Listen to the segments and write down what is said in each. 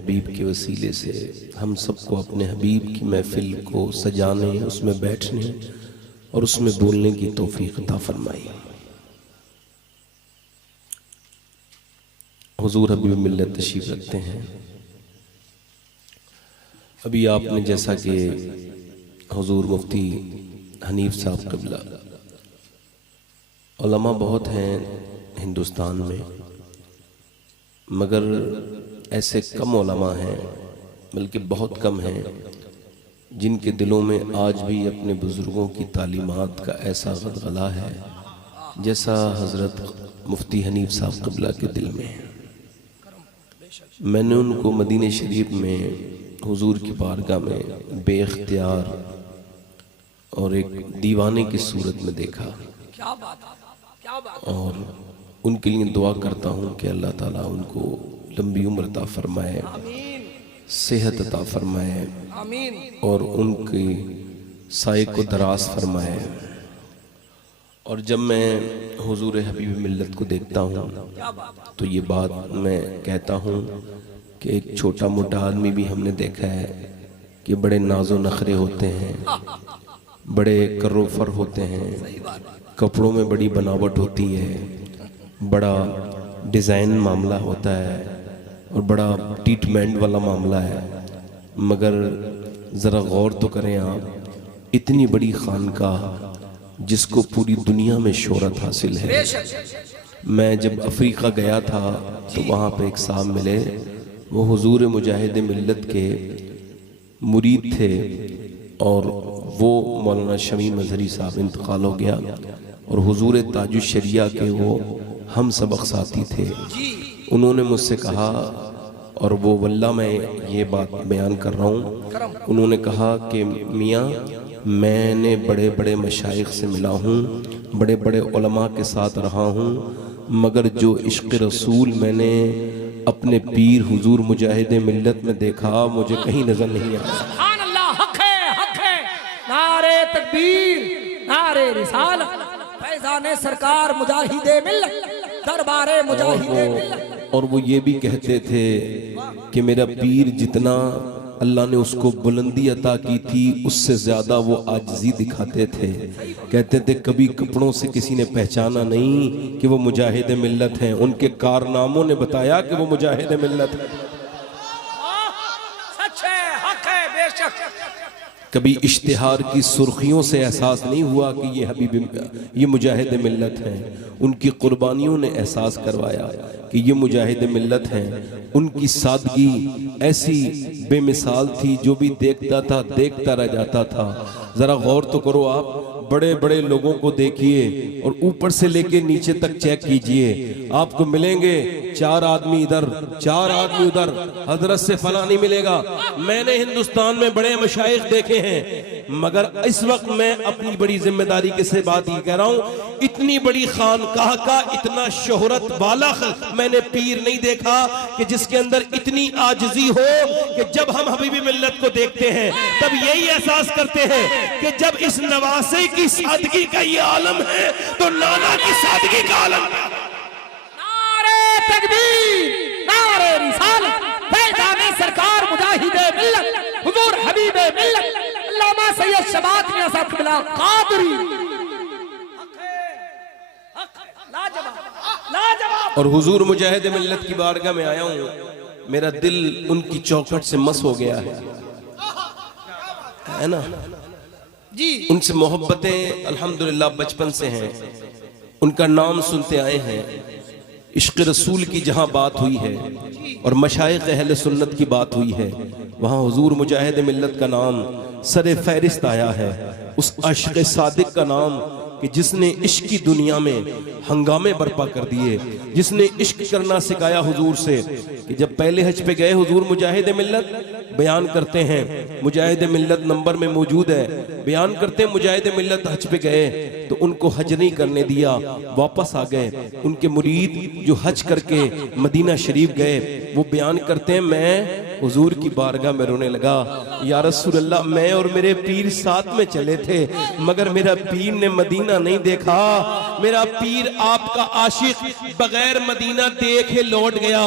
हबीब के वसीले से हम सबको अपने हबीब की महफिल को सजाने, उसमें बैठने और उसमें बोलने की तौफीक अता फरमाई। हुजूर हबीब मिल्लत तशरीफ रखते हैं। अभी आपने जैसा कि हुजूर मुफ्ती हनीफ साहब क़िबला, उलमा बहुत हैं हिंदुस्तान में, मगर ऐसे कम उलमा हैं, बल्कि बहुत कम हैं, जिनके दिलों में आज भी अपने बुज़ुर्गों की तालीमात का ऐसा गदगला है जैसा हज़रत मुफ्ती हनीफ साहब क़िबला के दिल में है। मैंने उनको मदीने शरीफ में हुजूर की बारगाह में बेख्तियार और एक दीवाने की सूरत में देखा। क्या बात, क्या बात। और उनके लिए दुआ करता हूँ कि अल्लाह ताला उनको लंबी उम्र अता फरमाए, सेहत अता फरमाए और उनकी साए को दराज फरमाए। और जब मैं हुजूर हबीब मिल्लत को देखता हूँ तो ये बात मैं कहता हूँ कि एक छोटा मोटा आदमी भी हमने देखा है कि बड़े नाजो नखरे होते हैं, बड़े करोफर होते हैं, कपड़ों में बड़ी बनावट होती है, बड़ा डिज़ाइन मामला होता है और बड़ा ट्रीटमेंट वाला मामला है। मगर ज़रा गौर तो करें आप, इतनी बड़ी खानकाह जिसको पूरी दुनिया में शोहरत हासिल है। मैं जब अफ्रीका गया था तो वहाँ पे एक साहब मिले, वो हुजूर मुजाहिद मिल्लत के मुरीद थे और वो मौलाना शमी मजहरी साहब इंतकाल हो गया और हुजूर ताजुश शरिया के वो हम सबक साथी थे। उन्होंने मुझसे कहा, और वो वल्लाह मैं ये बात बयान कर रहा हूँ, उन्होंने कहा कि मियाँ मैंने बड़े बड़े मशाइख से मिला हूँ, बड़े बड़े उलमा के साथ रहा हूँ, मगर जो इश्क़ रसूल मैंने अपने पीर हुजूर मुजाहिद मिल्लत में देखा मुझे कहीं नजर नहीं आया। सुभान अल्लाह, हक है, हक है। नारे तकबीर, नारे रिसालत, फैज़ाने सरकार मुजाहिदे मिल्लत, दरबारे मुजाहिदे मिल्लत। और वो ये भी कहते थे कि मेरा पीर जितना अल्लाह ने उसको बुलंदी अता की थी उससे ज्यादा वो आजिज़ी दिखाते थे। कहते थे कभी कपड़ों से किसी ने पहचाना नहीं कि वो मुजाहिद मिल्लत हैं, उनके कारनामों ने बताया कि वो मुजाहिद मिल्लत हैं। सच है, हक है, बेशक। कभी इश्तिहार की सुर्खियों से एहसास नहीं हुआ कि ये हबीब, ये मुजाहिद मिल्लत हैं। उनकी कुर्बानियों ने एहसास करवाया कि ये मुजाहिद मिल्लत हैं। उनकी सादगी ऐसी बेमिसाल थी, जो भी देखता था देखता रह जाता था। जरा गौर तो करो आप, बड़े बड़े लोगों को देखिए और ऊपर से लेके नीचे तक चेक कीजिए, आपको मिलेंगे 4 आदमी इधर, 4 आदमी उधर, हजरत से फला नहीं मिलेगा। मैंने हिंदुस्तान में बड़े मशाइख देखे हैं, मगर इस वक्त मैं अपनी बड़ी जिम्मेदारी के से बात ये कह रहा हूँ, इतनी बड़ी खानकाह का इतना शोहरत वाला मैंने पीर नहीं देखा कि जिसके अंदर इतनी आजिज़ी हो कि जब हम हबीबी मिल्लत को देखते हैं तब यही एहसास करते हैं कि जब इस नवासे की सादगी का ये आलम है तो नाना की सादगी का आलम है। नारे तकबीर, नारे रिसालत, फैज़ाने सरकार मुजाहिदे मिल्लत, हुजूर हबीबे मिल्लत, अल्लामा सैयद शबात मियां साहब क़िबला कादरी। और हुजूर मुजाहिद मिल्लत की बारगाह में आया हूँ, मेरा दिल उनकी चौखट से मस हो गया है ना जी। उनसे मोहब्बतें अल्हम्दुलिल्लाह बचपन से हैं, उनका नाम सुनते आए हैं। इश्क़ रसूल की जहाँ बात हुई है और मशाइख़ अहले सुन्नत की बात हुई है, वहाँ हुजूर मुजाहिद मिल्लत का नाम सरे फहरिस्त आया है। उस आशिक़ सादिक का नाम कि जिसने इश्क की दुनिया में हंगामे बर्पा कर दिए, जिसने इश्क करना सिखाया हुजूर से, कि जब पहले हज पे गए हुजूर मुजाहिद मिल्लत बयान करते हैं मुजाहिद मिल्लत नंबर में मौजूद है, बयान करते हैं मुजाहिद मिल्लत हज पे गए तो उनको हज नहीं करने दिया, वापस आ गए। उनके मुरीद जो हज करके मदीना शरीफ गए वो बयान करते हैं मैं हुजूर की बारगाह में रोने लगा, या रसूल अल्लाह मैं और मेरे पीर साथ में चले थे मगर मेरा पीर ने मदीना नहीं देखा, मेरा पीर आपका आशिक बगैर मदीना देखे लौट गया।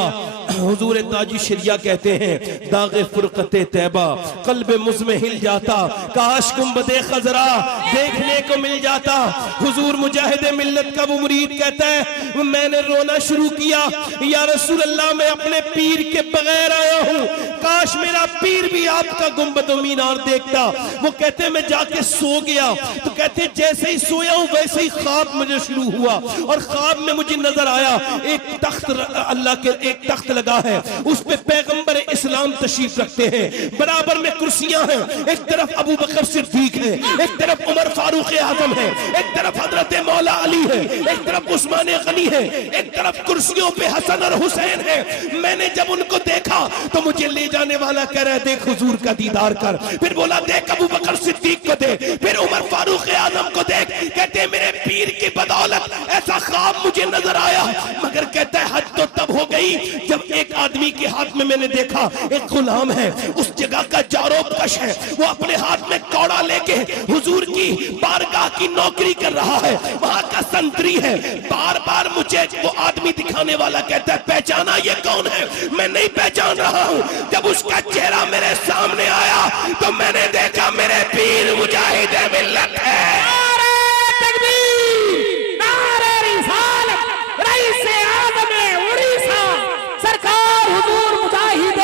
हुजूर ताजी शरिया कहते हैं दागे फुरकते तैबा कल्ब मुझ में हिल जाता, काश गुंबदे खजरा देखने को मिल जाता। हुजूर मुजाहिद मिल्लत का वो मुरीद कहता है मैंने रोना शुरू किया, या रसूल अल्लाह मैं अपने पीर के बगैर आया हूँ, काश मेरा पीर भी आपका गुंबद मीनार देखता। वो कहते मैं जाके सो गया, तो कहते जैसे ही सोया हूँ वैसे ही ख्वाब मुझे शुरू हुआ और ख्वाब में मुझे नजर आया एक तख्त, अल्लाह के एक तख्त लगा है, उस पे पैगंबर इस्लाम तशरीफ रखते हैं, बराबर में कुर्सियां हैं, एक तरफ अबू बकर सिद्दीक है, एक तरफ उमर फारूक आजम है, एक तरफ हजरत मौला अली है, एक तरफ उस्मान गनी है, एक तरफ कुर्सियों पे हसन और हुसैन है। मैंने जब उनको देखा तो मुझे ले जाने वाला कह रहा है देख हुजूर का दीदार कर, फिर बोला देख अबू बकर सिद्दीक को देख, फिर उमर फारूक आजम को देख। कहते मेरे पीर की बदौलत ऐसा ख्वाब मुझे नजर आया, मगर कहता है हद तो तब हो गई जब एक आदमी के हाथ में मैंने देखा एक गुलाम है, उस जगह का जारोकश है, वो अपने हाथ में कौड़ा लेके हुजूर की बारगाह की नौकरी कर रहा है, वहां का संतरी है। बार बार मुझे वो आदमी दिखाने वाला कहता है पहचाना ये कौन है, मैं नहीं पहचान रहा हूं। जब उसका चेहरा मेरे सामने आया तो मैंने देखा मेरे पीर मुजाहिद मिल्लत है। सरकार हुजूर मुजाहिद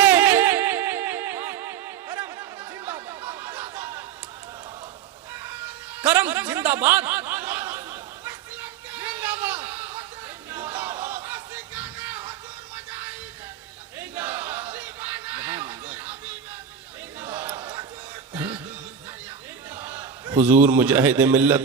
करम जिंदाबाद। हुजूर मुजाहिद मिल्लत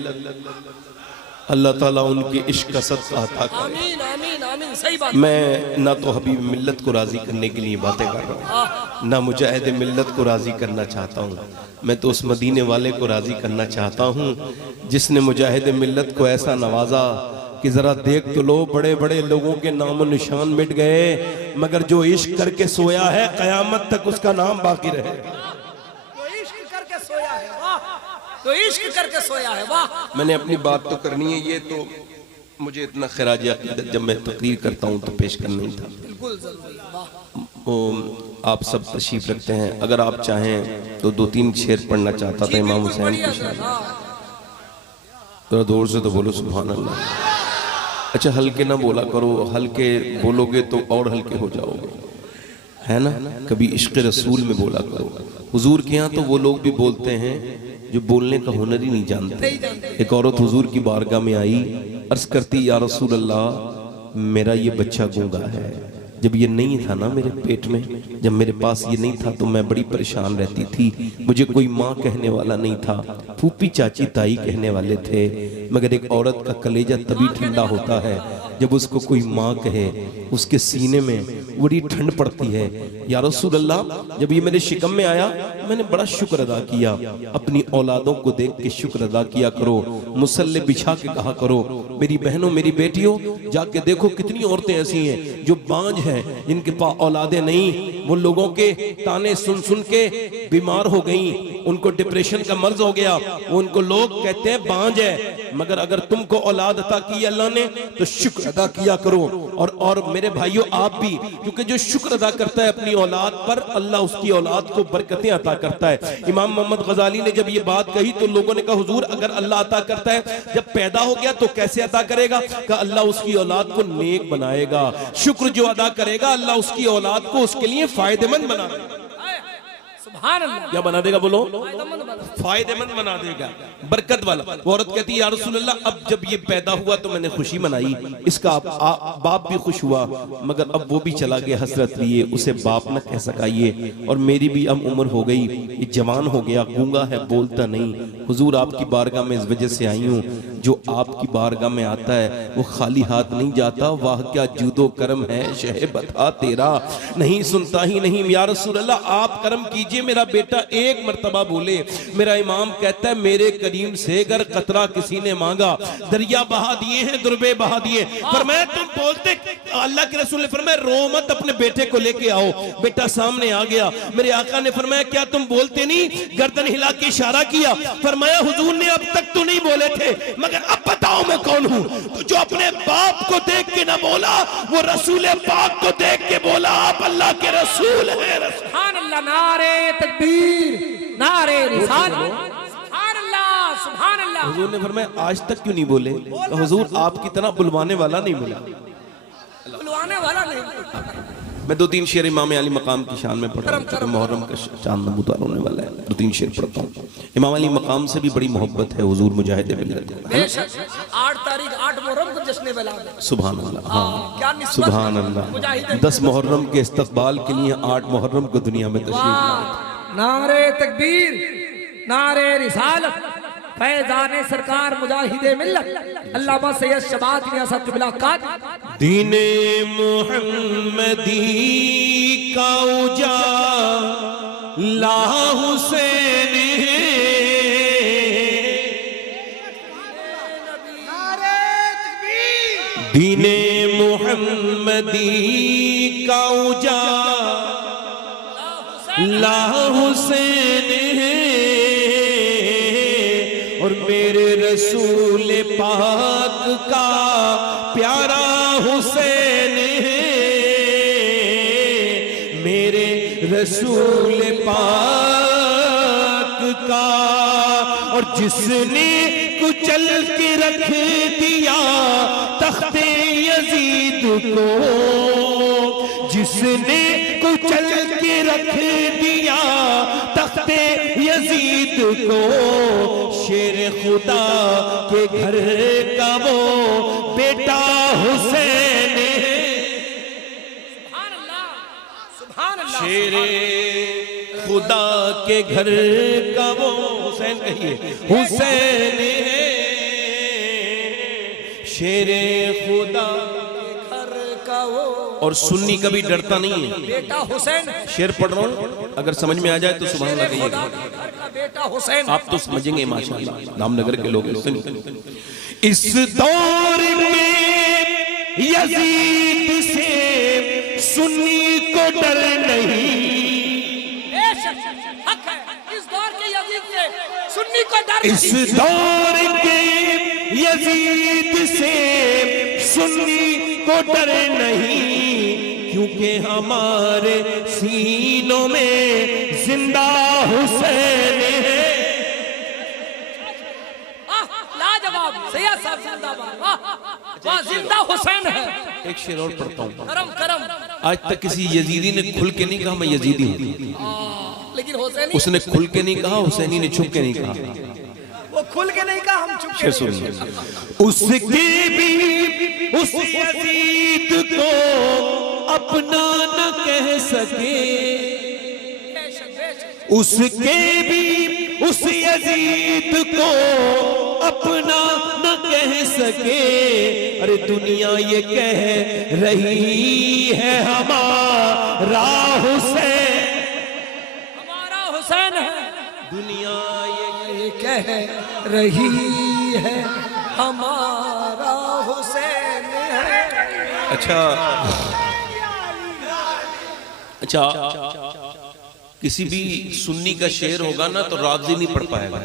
अल्लाह ताला उनके इश्क का सदका अता करे। आमीन आमीन आमीन। सही बात। मैं ना तो हबीब मिल्लत को राजी करने के लिए बातें कर रहा हूँ, ना मुजाहिद मिल्लत को राजी करना चाहता हूँ, मैं तो उस मदीने वाले को राजी करना चाहता हूँ जिसने मुजाहिद मिल्लत को ऐसा नवाजा कि जरा देख तो लो बड़े बड़े लोगों के नाम और निशान मिट गए मगर जो इश्क करके सोया है कयामत तक उसका नाम बाकी रहे। तो इश्क करके सोया है। वाह। मैंने अपनी बात तो करनी है, ये तो मुझे इतना खराज अक़ीदत जब मैं तकरीर करता हूँ तो पेश करना ही था। बिल्कुल जरूरी। वाह। वो आप सब तशरीफ रखते हैं, अगर आप चाहें तो 2-3 शेर पढ़ना चाहता था इमाम हुसैन की शान। थोड़ा जोर से तो बोलो सुभान अल्लाह। अच्छा हल्के ना बोला करो, हल्के बोलोगे तो और हल्के हो जाओगे, है ना। कभी इश्क़ रसूल में बोला करो। हुजूर के यहाँ तो वो लोग भी बोलते हैं जो बोलने का हुनर ही नहीं जानते। एक औरत हुजूर की बारगाह में आई, अर्ज करती या रसूल अल्लाह मेरा ये बच्चा गूंगा है, जब ये नहीं था ना मेरे पेट में, जब मेरे पास ये नहीं था तो मैं बड़ी परेशान रहती थी, मुझे कोई माँ कहने वाला नहीं था, फूफी चाची ताई कहने वाले थे, मगर एक औरत का कलेजा तभी ठंडा होता है जब उसको कोई माँ कहे, उसके सीने में बड़ी ठंड पड़ती है। या रसूल अल्लाह जब ये मेरे शिकम में आया मैंने बड़ा शुक्र अदा किया, अपनी औलादों को देख के शुक्र अदा किया करो, मुसल्ले बिछा के कहा करो मेरी बहनों मेरी बेटियों जाके देखो कितनी औरतें ऐसी हैं जो बांझ हैं, जिनके पास औलादे नहीं, वो लोगों के ताने सुन सुन के बीमार हो गई, उनको डिप्रेशन का मर्ज हो गया, उनको लोग कहते हैं बांझ है, मगर अगर तुमको औलाद अता की अल्लाह ने तो शुक्र अदा किया करो। और मेरे भाइयों आप भी, क्योंकि जो शुक्र अदा करता है अपनी औलाद पर अल्लाह उसकी औलाद को बरकतें अता करता है। इमाम मोहम्मद गजाली ने जब ये बात कही तो लोगों ने कहा हुजूर अगर अल्लाह अता करता है जब पैदा हो गया तो कैसे अता करेगा? कहा अल्लाह उसकी औलाद को नेक बनाएगा, शुक्र जो अदा करेगा अल्लाह उसकी औलाद को उसके लिए फायदेमंद बना देगा। क्या बना देगा? बोलो फायदेमंद बना देगा, बरकत वाला। वो औरत कहती है या रसूल अल्लाह अब जब ये पैदा हुआ तो मैंने खुशी मनाई, इसका बाप भी खुश हुआ, मगर अब वो भी चला गया हसरत लिए, उसे बाप न कह सका ये, और मेरी भी अब उम्र हो गई, ये जवान हो गया, गूंगा है बोलता नहीं, हुजूर आपकी बारगाह में इस वजह से आई हूँ जो आपकी बारगाह में आता है वो खाली हाथ नहीं जाता। वाह क्या जूदो करम है शह बता तेरा, नहीं सुनता ही नहीं। या रसूल अल्लाह आप करम कीजिए, मेरा बेटा एक मर्तबा बोले। मेरा इमाम कहता है मेरे करीम से अगर कतरा किसी ने मांगा, दरिया बहा दिए हैं, दुर्बे बहा दिए, फरमाया तुम बोलते, अल्लाह के रसूल ने फरमाया रो मत, अपने बेटे को लेके आओ। बेटा सामने आ गया, मेरे आका ने फरमाया क्या तुम बोलते नहीं? गर्दन हिला के इशारा किया, फरमाया हुजूर ने अब तक तो नहीं बोले थे, मगर अब बताओ मैं कौन हूं? तो जो अपने बाप को देख के ना बोला, वो रसूल पाक को देख के बोला आप अल्लाह के रसूल हैं। सुभान अल्लाह, नारे तकबीर, नारे रिसालत, सुभान अल्लाह, सुभान अल्लाह। हुजूर ने फरमाया आज तक क्यों नहीं बोले? तो हुजूर आपकी तरह बुलवाने वाला नहीं मिला, बुलवाने वाला नहीं। मैं 2-3 शेर इमाम अली मकाम की शान में पढ़ रहा हूँ, क्योंकि मुहर्रम का चांद नमूदार होने वाला है। 2-3 शेर पढ़ता हूँ। इमाम अली मकाम से भी बड़ी मोहब्बत है हुजूर मुजाहिद मिल्लत। 8 तारीख 8 मुहर्रम को जश्न बिलाल। सुभान अल्लाह, हाँ क्या निस्बत, सुभान अल्लाह। 10 मुहर्रम के इस्तकबाल के लिए 8 मुहर्रम को दुनिया में तशरीफ लाए। नारे तकबीर, नारे रिसालत, फैजाने सरकार मुजाहिदे मिल्लत अल्लामा सैयद शबात मियां साहब क़िबला का दीने मुहम्मदी का उजाला हुसैन है, दीने मुहम्मदी का उजाला हुसैन है, और मेरे रसूल पाक का प्यारा हुसैन है, मेरे रसूल पाक का। और जिसने कुचल के रख दिया तख्ते यजीद को, जिसने कुचल के रख दिया तख्ते यजीद को, शेर खुदा के घर का वो बेटा हुसैन है। सुभान अल्लाह, सुभान अल्लाह। शेर खुदा के घर का वो हुसैन, कहिए हुसैन है, शेर खुदा घर का वो, और सुन्नी कभी डरता नहीं है। बेटा हुसैन, शेर पढ़ रहा हूँ, अगर समझ में आ जाए तो सुभान अल्लाह कहिएगा। घर का बेटा हुसैन, आप तो समझेंगे माशाअल्लाह, नामनगर के लोग। इस दौर में यजीद से सुन्नी को डर नहीं, हक है इस दौर के यजीद से सुन्नी को डर। इस दौर के यजीद से सुन्नी को डर नहीं, क्योंकि हमारे सीनों में जिंदा हुसैन है। लाजवाब, सैयद साहब जिंदाबाद, वाह जिंदा हुसैन है। एक शेर और पढ़ता हूँ। करम करम। आज तक किसी यजीदी ने खुल के नहीं कहा मैं यजीदी हूँ, लेकिन हुसैनी, उसने खुल के नहीं कहा, हुसैनी ने छुप के नहीं कहा। वो खुल के नहीं कहा, हम चुप के सुनिए, उसके भी उस यजीद को अपना न कह सके, उसके भी उस यजीद को अपना न कह सके। अरे दुनिया ये कह रही है हमारा हुसैन, हमारा हुसैन है, दुनिया ये कह रही है हमारा हुसैन है। अच्छा अच्छा, किसी भी सुन्नी का शेर होगा ना तो रावजी नहीं पढ़ पाएगा,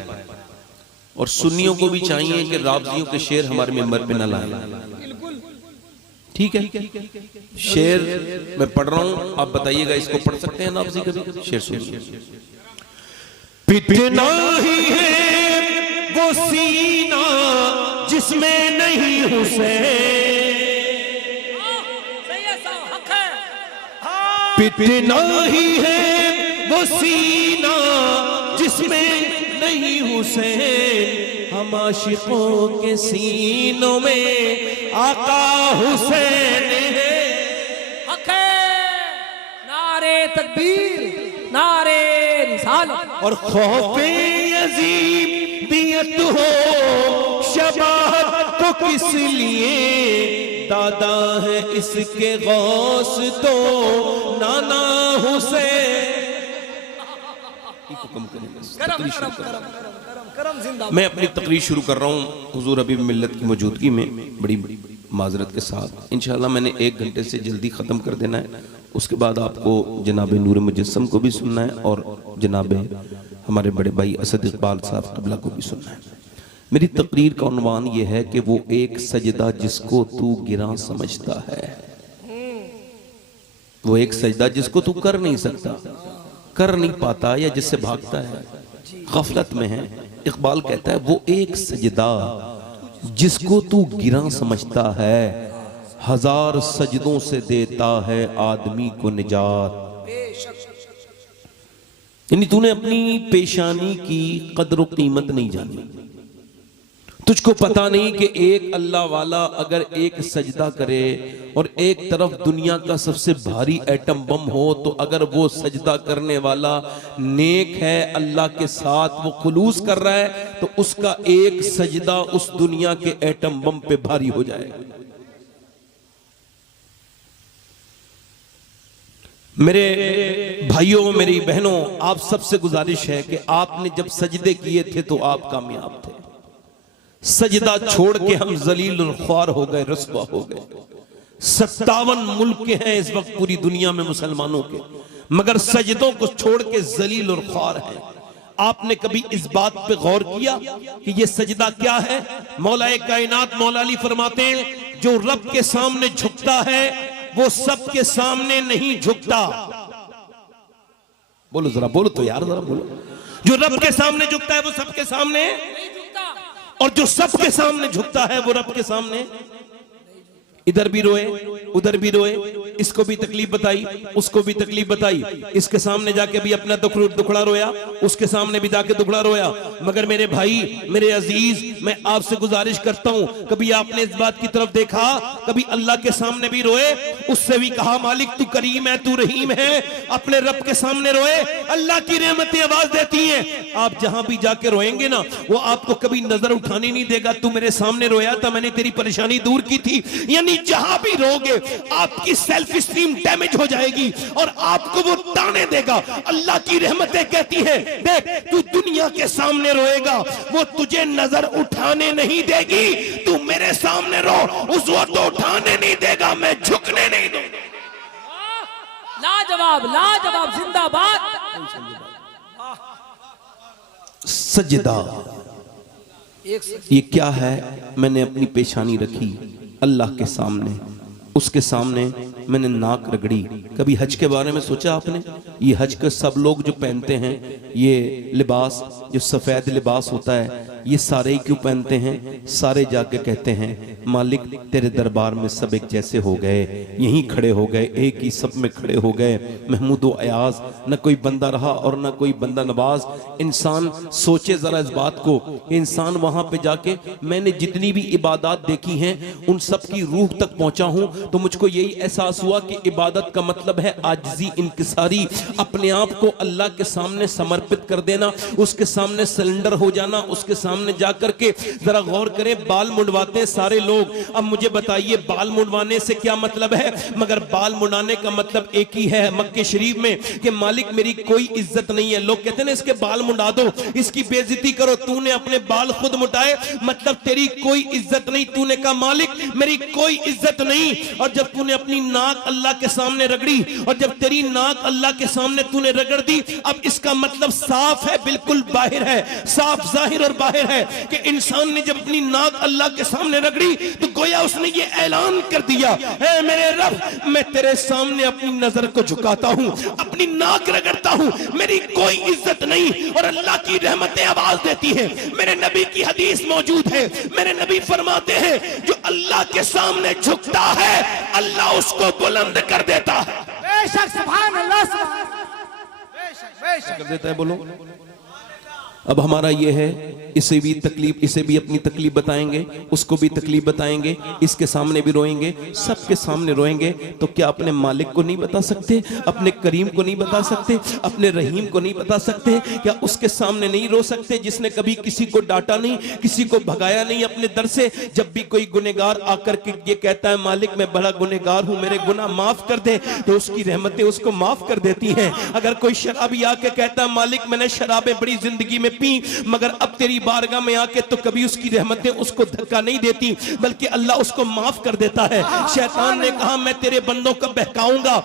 और सुन्नियों को भी चाहिए कि रावजियों के शेर हमारे मेंबर पे ना लाए। ठीक है, शेर मैं पढ़ रहा हूं, आप बताइएगा इसको पढ़ सकते हैं रावजी कभी? शेर सुनिए। पिटना ही है वो सीना जिसमें नहीं हुसैन, पिटना ही है वो सीना जिसमें नहीं हुसैन, हम आशिकों के सीनों में आका हुसैन है। नारे तकबीर, नारे रिसालत, और खौफे यजीदियत हो शबाहत तो किस लिए, दादा है इसके गौस तो नाना हुसैन। मैं अपनी तकरीर शुरू कर रहा हूँ हुजूर हबीब मिल्लत की मौजूदगी में, बड़ी माजरत के साथ। इंशाअल्लाह मैंने 1 घंटे से जल्दी ख़त्म कर देना है। उसके बाद आपको जनाब नूर मुजस्सम को भी सुनना है और जनाब हमारे बड़े भाई असद इकबाल साहब क़िबला को भी सुनना है। मेरी तकरीर का उन्वान ये है कि वो एक सजदा जिसको तू गिरा समझता है, वो एक सजदा जिसको तू कर नहीं सकता, कर नहीं पाता, या जिससे भागता है, गफलत में है। इकबाल कहता है वो एक सजदा जिसको तू गिरा समझता है, 1000 सजदों से देता है आदमी को निजात। यानी तूने अपनी पेशानी की कदर व कीमत नहीं जानी। तुझको पता नहीं कि एक अल्लाह वाला अगर एक सजदा करे और एक तरफ दुनिया का सबसे भारी एटम बम हो, तो अगर वो सजदा करने वाला नेक है, अल्लाह के साथ वो खुलूस कर रहा है, तो उसका एक सजदा उस दुनिया के एटम बम पे भारी हो जाएगा। मेरे भाइयों, मेरी बहनों, आप सबसे गुजारिश है कि आपने जब सजदे किए थे तो आप कामयाब थे। सजदा छोड़ के हम जलील और ख्वार हो गए, रस्वा हो गए। 57 मुल्क के हैं इस वक्त पूरी दुनिया में मुसलमानों के, मगर सजदों को छोड़ के जलील और ख्वार हैं। आपने कभी इस बात पे गौर किया कि ये सजदा क्या है? मौलाए कायनात मौला अली फरमाते हैं, जो रब के सामने झुकता है वो सबके सामने नहीं झुकता। बोलो जरा, बोलो तो यार, जरा बोलो। जो रब के सामने झुकता है वो सबके सामने, और जो सबके सामने झुकता है वो रब के सामने। इधर भी रोए, उधर भी रोए, इसको भी तकलीफ बताई, उसको भी तकलीफ बताई, इसके सामने जाके भी अपना दुखड़ा रोया, उसके सामने भी जाके दुखड़ा रोया। मगर मेरे भाई, मेरे अजीज, मैं आपसे गुजारिश करता हूं, कभी आपने इस बात की तरफ देखा, कभी अल्लाह के सामने भी रोए, उससे भी कहा मालिक तू करीम है, तू रहीम है। अपने रब के सामने रोए, अल्लाह की रहमतें आवाज देती हैं। आप जहां भी जाके रोएंगे ना, वो आपको कभी नजर उठाने नहीं देगा, तू मेरे सामने रोया था, मैंने तेरी परेशानी दूर की थी। यानी जहां भी रोगे आपकी सेल्फ स्टीम डैमेज हो जाएगी और आपको वो ताने देगा। अल्लाह की रहमतें कहती है, देख तू दुनिया के सामने रोएगा, वो तुझे नजर उठाने नहीं देगी। तू मेरे सामने रो, उस वक्त तो उठाने नहीं देगा, मैं झुकने नहीं दूंगा। लाजवाब, लाजवाब, जिंदाबाद। सजदा ये क्या है? मैंने अपनी पेशानी रखी अल्लाह के सामने, उसके सामने मैंने नाक रगड़ी। कभी हज के बारे में सोचा आपने? ये हज के सब लोग जो पहनते हैं ये लिबास, जो सफेद लिबास होता है, ये सारे ही क्यों पहनते हैं? सारे जाके कहते हैं मालिक तेरे दरबार में सब एक जैसे हो गए, यहीं खड़े हो गए, एक ही सब में खड़े हो गए। महमूद व अयाज, न कोई बंदा रहा और न कोई बंदा नवाज। इंसान सोचे जरा इस बात को, इंसान वहां पे जाके, मैंने जितनी भी इबादत देखी हैं उन सब की रूह तक पहुंचा हूं, तो मुझको यही एहसास हुआ कि इबादत का मतलब है आजिज़ी, इंकिसारी, अपने आप को अल्लाह के सामने समर्पित कर देना, उसके सामने सिलेंडर हो जाना, उसके सामने जाकर के जरा गौर करें। बाल मुंडवाते सारे लोग, अब मुझे बताइए बाल मुंडवाने से क्या मतलब है? मगर बाल मुंडाने का मतलब एक ही है मक्के शरीफ में कि मालिक मेरी कोई इज्जत नहीं है। लोग कहते हैं इसके बाल मुंडा दो, इसकी बेइज्जती करो। तूने अपने बाल खुद मुंडाए, मतलब तेरी कोई इज्जत नहीं। तूने कहा मालिक मेरी कोई इज्जत नहीं, और जब तूने अपनी नाक अल्लाह के सामने रगड़ी, और जब तेरी नाक अल्लाह के सामने तूने रगड़ दी, अब इसका मतलब साफ है, बिल्कुल बाहिर है, साफ जाहिर और बाहिर है कि इंसान ने जब अपनी नाक अल्लाह के सामने रगड़ी तो गोया उसने ये ऐलान कर दिया, ऐ मेरे रब, मैं तेरे सामने अपनी नजर को झुकाता हूं, अपनी नाक रगड़ता हूं, मेरी कोई इज्जत नहीं। और अल्लाह की रहमतें आवाज देती है। मेरे नबी की हदीस मौजूद है, मेरे नबी फरमाते हैं जो अल्लाह के सामने झुकता है अल्लाह उसको बुलंद कर देता है। बेशक, सुभान अल्लाह, बेशक, बेशक कर देता है। बोलो अब हमारा ये है, इसे भी तकलीफ, इसे भी अपनी तकलीफ बताएंगे, उसको भी तकलीफ बताएंगे, इसके सामने भी रोएंगे, सबके सामने रोएंगे। तो क्या अपने मालिक को नहीं बता सकते, अपने करीम को नहीं बता सकते, अपने रहीम को नहीं बता सकते? क्या उसके सामने नहीं रो सकते जिसने कभी किसी को डांटा नहीं, किसी को भगाया नहीं अपने दर से? जब भी कोई गुनहगार आकर के ये कहता है मालिक मैं बड़ा गुनहगार हूं, मेरे गुनाह माफ कर दे, तो उसकी रहमतें उसको माफ कर देती हैं। अगर कोई शराबी आके कहता है मालिक मैंने शराबें बड़ी जिंदगी में पी, मगर अब तेरी बारगाह में आके, तो कभी उसकी रहमतें उसको धक्का नहीं देती, बल्कि अल्लाह उसको माफ कर देता है। शैतान ने कहा मैं तेरे बंदों को बहकाऊंगा,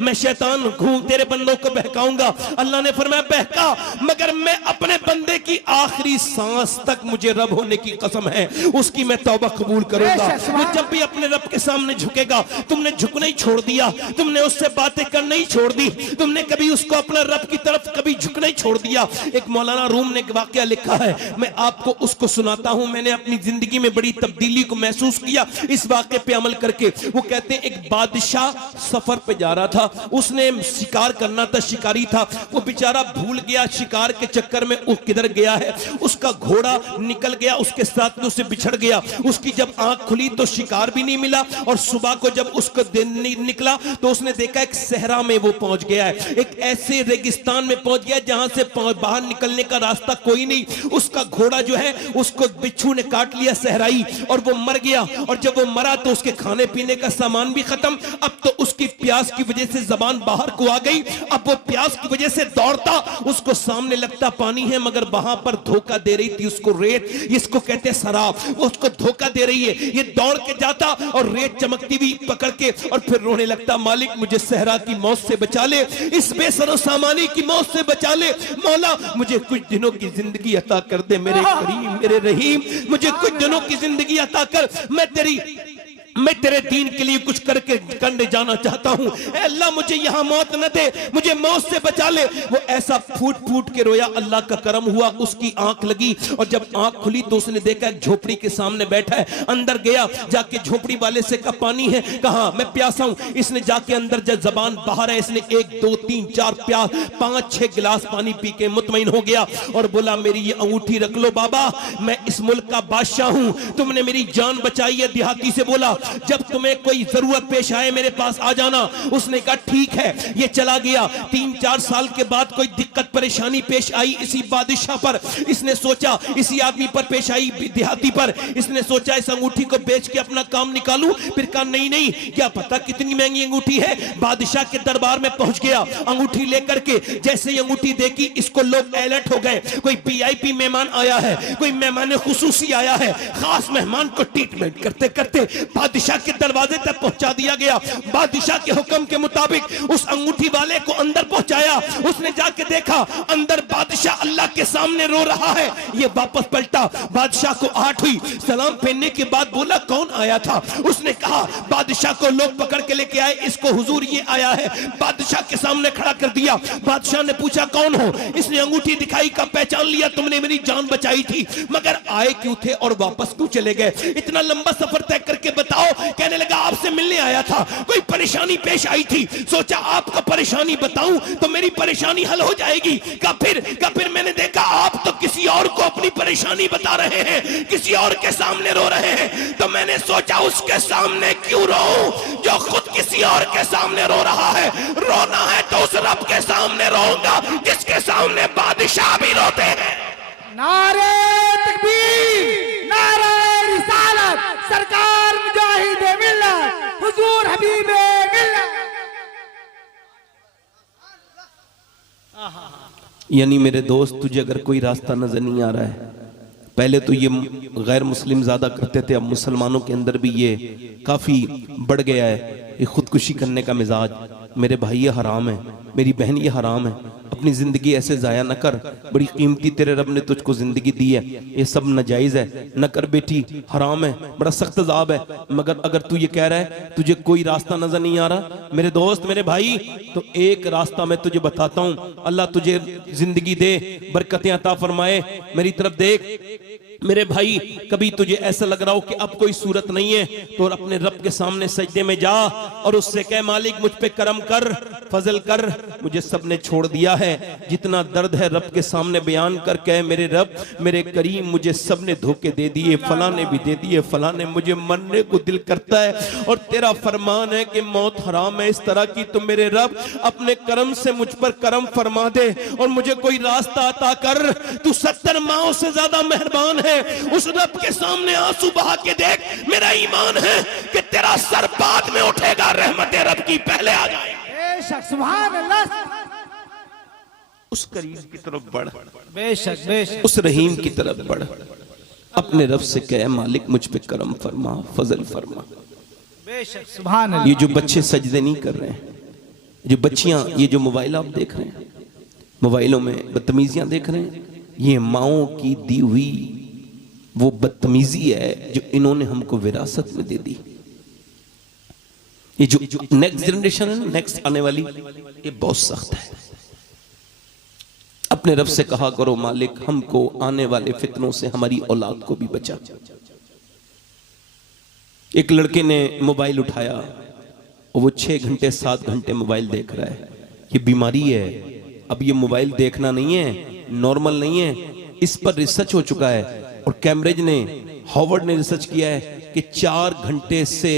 मैं शैतान हूं, तेरे बंदों को बहकाऊंगा। अल्लाह ने फरमाया बहका, मगर मैं अपने बंदे की आखिरी सांस तक, मुझे रब होने की कसम है, उसकी मैं तौबा कबूल करूंगा। वो जब भी अपने रब के सामने झुकेगा, तुमने झुकना ही छोड़ दिया, तुमने उससे बातें करना ही छोड़ दी, तुमने कभी उसको अपने रब की तरफ कभी झुकना ही छोड़ दिया। एक मौलाना रूम ने एक वाकया लिखा है, मैं आपको उसको सुनाता हूं। मैंने अपनी जिंदगी में बड़ी तब्दीली को महसूस किया इस वाकये पे अमल करके। वो कहते हैं एक बादशाह सफर पे जा रहा था, उसने शिकार करना था, शिकारी था, वो बेचारा भूल गया शिकार के चक्कर में वो किधर गया है। उसका घोड़ा निकल गया, उसके साथ में उससे बिछड़ गया। उसकी जब आंख खुली तो शिकार भी नहीं मिला, और सुबह को जब उसको दिन निकला तो उसने देखा एक सहरा में वो पहुंच गया है, एक ऐसे रेगिस्तान में पहुंच गया जहां से बाहर निकलने का रास्ता कोई नहीं। उसका घोड़ा जो है उसको बिच्छू ने काट लिया, सहराई, और वो मर गया। और जब वो मरा तो उसके खाने पीने का सामान भी खत्म। अब तो उसकी प्यास की वजह से जबान बाहर को आ गई। अब वो प्यास की वजह से दौड़ता, उसको सामने लगता पानी है, मगर वहां पर धोखा दे रही थी उसको रेत, इसको कहते हैं शराब, वो उसको धोखा दे रही है। ये दौड़ के जाता और रेत चमकती भी पकड़ के, और फिर रोने लगता मालिक मुझे सहरा की मौत से बचा ले, इस बेसरो सामानी की मौत से बचा ले, मौला मुझे कुछ दिनों की जिंदगी अता कर दे, मेरे करीम मेरे रहीम, मुझे कुछ दिनों की जिंदगी अता कर, मैं तेरे दीन के लिए कुछ करने जाना चाहता हूं। अल्लाह मुझे यहां मौत न दे, मुझे मौत से बचा ले। वो ऐसा फूट फूट के रोया, अल्लाह का करम हुआ, उसकी आंख लगी, और जब आंख खुली तो उसने देखा एक झोपड़ी के सामने बैठा है। अंदर गया, जाके झोपड़ी वाले से कहा पानी है? कहा मैं प्यासा हूं। इसने जाके अंदर जब जबान बाहर है, इसने 1 2 3 4 5 6 गिलास पानी पी के मुतमईन हो गया, और बोला मेरी ये अंगूठी रख लो बाबा, मैं इस मुल्क का बादशाह हूं, तुमने मेरी जान बचाई है। देहाती से बोला जब तुम्हें कोई जरूरत पेश आए मेरे पास आ जाना। उसने कहा ठीक है। ये चला गया। 3-4 साल के बाद कोई दिक्कत परेशानी पेश आई इसी बादशाह पर। इसने सोचा इसी आदमी पर पेश आई, देहाती पर। इसने सोचा इस अंगूठी को बेच के अपना काम निकालूं। फिर कहा नहीं नहीं, क्या पता कितनी महंगी अंगूठी है। बादशाह के दरबार में पहुंच गया अंगूठी लेकर के। जैसे ही अंगूठी देखी इसको लोग अलर्ट हो गए, कोई वीआईपी मेहमान आया है, कोई मेहमान खुसूसी आया है। खास मेहमान को ट्रीटमेंट करते करते बादशाह के दरवाजे तक पहुंचा दिया गया। बादशाह के हुक्म के मुताबिक उस अंगूठी वाले को अंदर पहुंचाया। उसने जाके देखा अंदर बादशाह अल्लाह के सामने रो रहा है। ये वापस पलटा, बादशाह को आहट हुई। सलाम फेरने के बाद बोला कौन आया था। उसने कहा बादशाह को लोग पकड़ के लेके आए, इसको हुजूर ये आया है। बादशाह के सामने खड़ा कर दिया। बादशाह ने पूछा कौन हो। इसने अंगूठी दिखाई, का पहचान लिया, तुमने मेरी जान बचाई थी, मगर आए क्यों थे और वापस क्यों चले गए। इतना लंबा सफर तय करके बताओ। कहने लगा आपसे मिलने आया था, कोई परेशानी पेश आई थी, सोचा आपको परेशानी बताऊं तो मेरी परेशानी हल हो जाएगी। का फिर मैंने देखा आप तो किसी और को अपनी परेशानी बता रहे हैं, किसी और के सामने रो रहे हैं, तो मैंने सोचा उसके सामने क्यों रोऊं जो खुद किसी और के सामने रो रहा है। रोना है तो उस रब के सामने रोऊंगा जिसके सामने बादशाह भी रोते हैं। नारे तकबीर, नारे रिसालत, सरकार मुजाहिदे मिल्लत, हुजूर हबीबे मिल्लत। यानी मेरे दोस्त, तुझे अगर कोई रास्ता नजर नहीं आ रहा है, पहले तो ये गैर मुस्लिम ज्यादा करते थे, अब मुसलमानों के अंदर भी ये काफी बढ़ गया है, ये खुदकुशी करने का मिजाज। मेरे भाई ये हराम है, मेरी बहन ये हराम है। अपनी जिंदगी ऐसे जाया न कर, बड़ी कीमती तेरे रब ने तुझको जिंदगी दी है, ये सब नाजायज है, न कर बेटी, हराम है, बड़ा सख्त अज़ाब है। मगर अगर तू ये कह रहा है तुझे कोई रास्ता नजर नहीं आ रहा मेरे दोस्त मेरे भाई, तो एक रास्ता मैं तुझे बताता हूँ। अल्लाह तुझे जिंदगी दे, बरकतें अता फरमाए। मेरी तरफ देख, मेरे भाई, कभी तुझे ऐसा लग रहा हो कि अब कोई सूरत नहीं है तो अपने रब के सामने सजदे में जा और उससे कह, मालिक मुझ पे करम कर, फजल कर, मुझे सबने छोड़ दिया है। जितना दर्द है रब के सामने बयान कर कह, मेरे रब, मेरे करीम, मुझे सबने धोखे दे दिए, फला ने भी दे दिए, फला ने, मुझे मरने को दिल करता है और तेरा फरमान है कि मौत हराम है इस तरह की, तो मेरे रब अपने करम से मुझ पर करम फरमा दे और मुझे कोई रास्ता अता कर। तू 70 माओ से ज्यादा मेहरबान है। उस रब के सामने आंसू बहा के देख, मेरा ईमान है कि तेरा सर बाद में उठेगा, रहमत रब की पहले आ जाए। बेशक, सुभान अल्लाह। उस करीम की तरफ बढ़, बेशक बेशक, उस रहीम की तरफ बढ़, अपने रब से कह, मालिक मुझ पे करम फरमा, फजल फरमा। बेशक, सुभान अल्लाह। ये जो बच्चे सजदे नहीं कर रहे हैं, जो बच्चियां, ये जो मोबाइल आप देख रहे हैं, मोबाइलों में बदतमीजियां देख रहे हैं, ये माओं की दी हुई वो बदतमीजी है जो इन्होंने हमको विरासत में दे दी। ये जो नेक्स्ट जनरेशन है, नेक्स्ट आने वाली, ये बहुत सख्त है। अपने रब से कहा करो, मालिक हमको आने वाले फितनों से हमारी औलाद को भी बचा। एक लड़के ने मोबाइल उठाया और वो 6 घंटे 7 घंटे मोबाइल देख रहा है। ये बीमारी है। अब ये मोबाइल देखना नहीं है, नॉर्मल नहीं है, इस पर रिसर्च हो चुका है और कैम्ब्रिज ने, हार्वर्ड ने रिसर्च किया है कि 4 घंटे से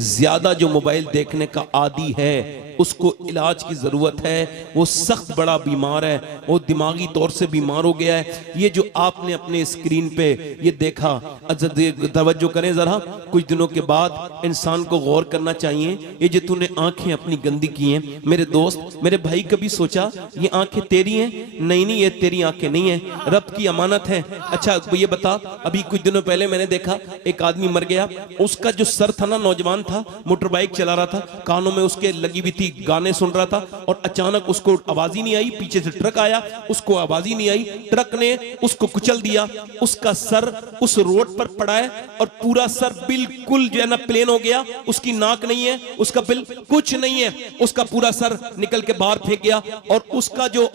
ज्यादा जो मोबाइल देखने का आदी है उसको इलाज की जरूरत है। वो सख्त बड़ा बीमार है, वो दिमागी तौर से बीमार हो गया है। ये जो आपने अपने स्क्रीन पे ये देखा, तवज्जो करें जरा, कुछ दिनों के बाद इंसान को गौर करना चाहिए। ये जो तूने आंखें अपनी गंदी की हैं, मेरे दोस्त, मेरे भाई, कभी सोचा ये आंखें तेरी हैं? नहीं नहीं, ये तेरी आंखें नहीं है, रब की अमानत है। अच्छा ये बता, अभी कुछ दिनों पहले मैंने देखा एक आदमी मर गया, उसका जो सर था ना, नौजवान था, मोटर बाइक चला रहा था, कानों में उसके लगी हुई थी, गाने सुन रहा था और अचानक उसको आवाज ही नहीं आई, पीछे से ट्रक आया, उसको आवाज ही नहीं आई, ट्रक ने उसको कुचल दिया, उसका सर उस रोड पर पड़ा है और पूरा सर बिल्कुल जो है ना प्लेन हो गया। उसकी नाक नहीं है, उसका बिल कुछ नहीं है, उसका पूरा सर निकल के बाहर फेंक गया और उसका जो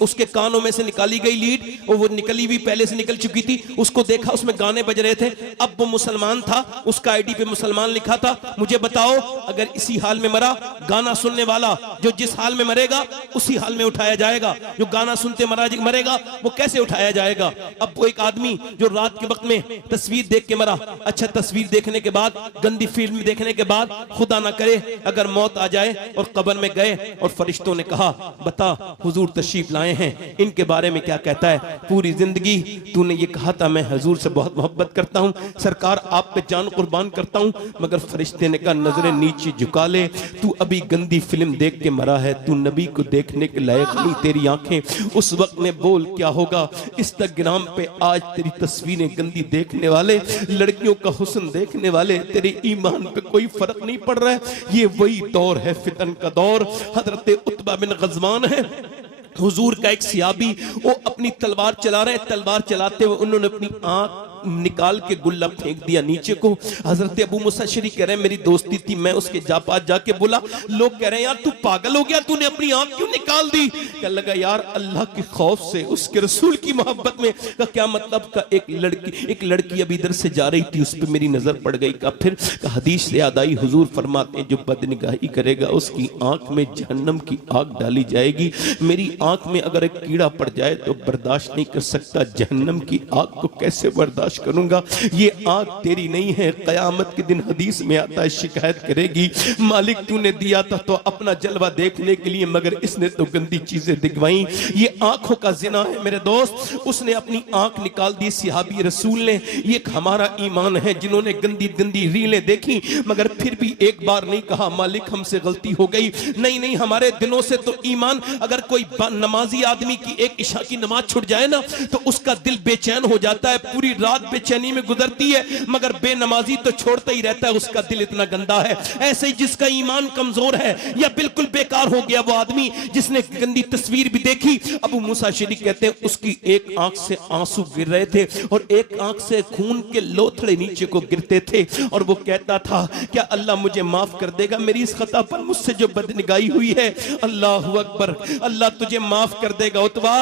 उसके कानों में से निकाली गई लीड, वो निकली हुई पहले से निकल चुकी थी। उसको देखा, उसमें गाने बज रहे थे। अब वो मुसलमान था, उसका आईडी पे मुसलमान लिखा था। मुझे बताओ, अगर इसी हाल में मरा, गाना सुनने वाला जो जिस हाल में मरेगा उसी हाल में उठाया जाएगा, जो गाना सुनते मरेगा वो कैसे उठाया जाएगा? अब वो एक आदमी जो रात के वक्त में तस्वीर देख के मरा, अच्छा तस्वीर देखने के बाद, गंदी फिल्म देखने के बाद, खुदा ना करे अगर मौत आ जाए और कब्र में गए और फरिश्तों ने कहा, बता हुजूर तशरीफ लाए हैं, इनके बारे में क्या कहता है? पूरी जिंदगी तूने ये कहा था मैं हुजूर से बहुत मोहब्बत करता हूं, सरकार आप पे जान कुर्बान करता हूं, मगर फरिश्ते ने कहा नजरें नीचे झुका ले, तू अभी गंदी फिल्म देख के मरा है, तू नबी को देखने के लायक नहीं, तेरी आंखें उस वक्त में बोल क्या होगा। इंस्टाग्राम पे आज तेरी तस्वीरें गंदी देखने वाले, लड़कियों का हुस्न देखने वाले, तेरे ईमान पे कोई फर्क नहीं पड़ रहा है। ये वही दौर है, फितन का दौर। हजरत उतबा बिन गजवान है, हुजूर का एक सियाबी, वो अपनी तलवार चला रहे, तलवार चलाते हुए उन्होंने अपनी आंख निकाल के गुल्ला फेंक दिया नीचे को। हजरत अबू मूसा शरी कह रहे हैं मेरी दोस्ती थी, मैं उसके पास जाके बोला, लोग कह रहे हैं यार तू पागल हो गया, तूने अपनी आंख क्यों निकाल दी? कहने लगा यार अल्लाह के खौफ से, उसके रसूल की मोहब्बत में। का क्या मतलब? का एक लड़की अभी इधर से जा रही थी, उस पर मेरी नजर पड़ गई। का फिर हदीस से याद आई, हुजूर फरमाते हैं जो बदनिगाही करेगा उसकी आंख में जहन्नम की आग डाली जाएगी। मेरी आंख में अगर एक कीड़ा पड़ जाए तो बर्दाश्त नहीं कर सकता, जहन्नम की आग को कैसे बर्दाश्त करूंगा? ये आग तेरी नहीं है। कयामत के दिन हदीस में आता है शिकायत करेगी, मालिक तूने दिया था तो अपना जलवा देखने के लिए, मगर इसने तो गंदी चीजें दिखवाई। ये आंखों का जिना है मेरे दोस्त। उसने अपनी आंख निकाल दी सिहाबी रसूल ने। ये हमारा ईमान है, जिन्होंने गंदी गंदी रीलें देखी मगर फिर भी एक बार नहीं कहा मालिक हमसे गलती हो गई। नहीं नहीं, हमारे दिलों से तो ईमान, अगर कोई नमाजी आदमी की एक इशा की नमाज छूट जाए ना तो उसका दिल बेचैन हो जाता है, पूरी रात बेचैनी में गुजरती है, मगर बेनमाजी तो छोड़ता ही रहता है, उसका दिल इतना गंदा है। ऐसे ही जिसका ईमान कमजोर है या बिल्कुल बेकार हो गया, वो आदमी जिसने गंदी तस्वीर भी देखी, अबू मूसा अशअरी कहते हैं उसकी एक आंख से आंसू गिर रहे थे और एक आंख से खून के लोथड़े नीचे को गिरते थे, और वो कहता था क्या अल्लाह मुझे माफ कर देगा मेरी इस खता पर, मुझसे जो बदनिगाही हुई है, अल्लाह अकबर, अल्लाह तुझे माफ कर देगा उतबा।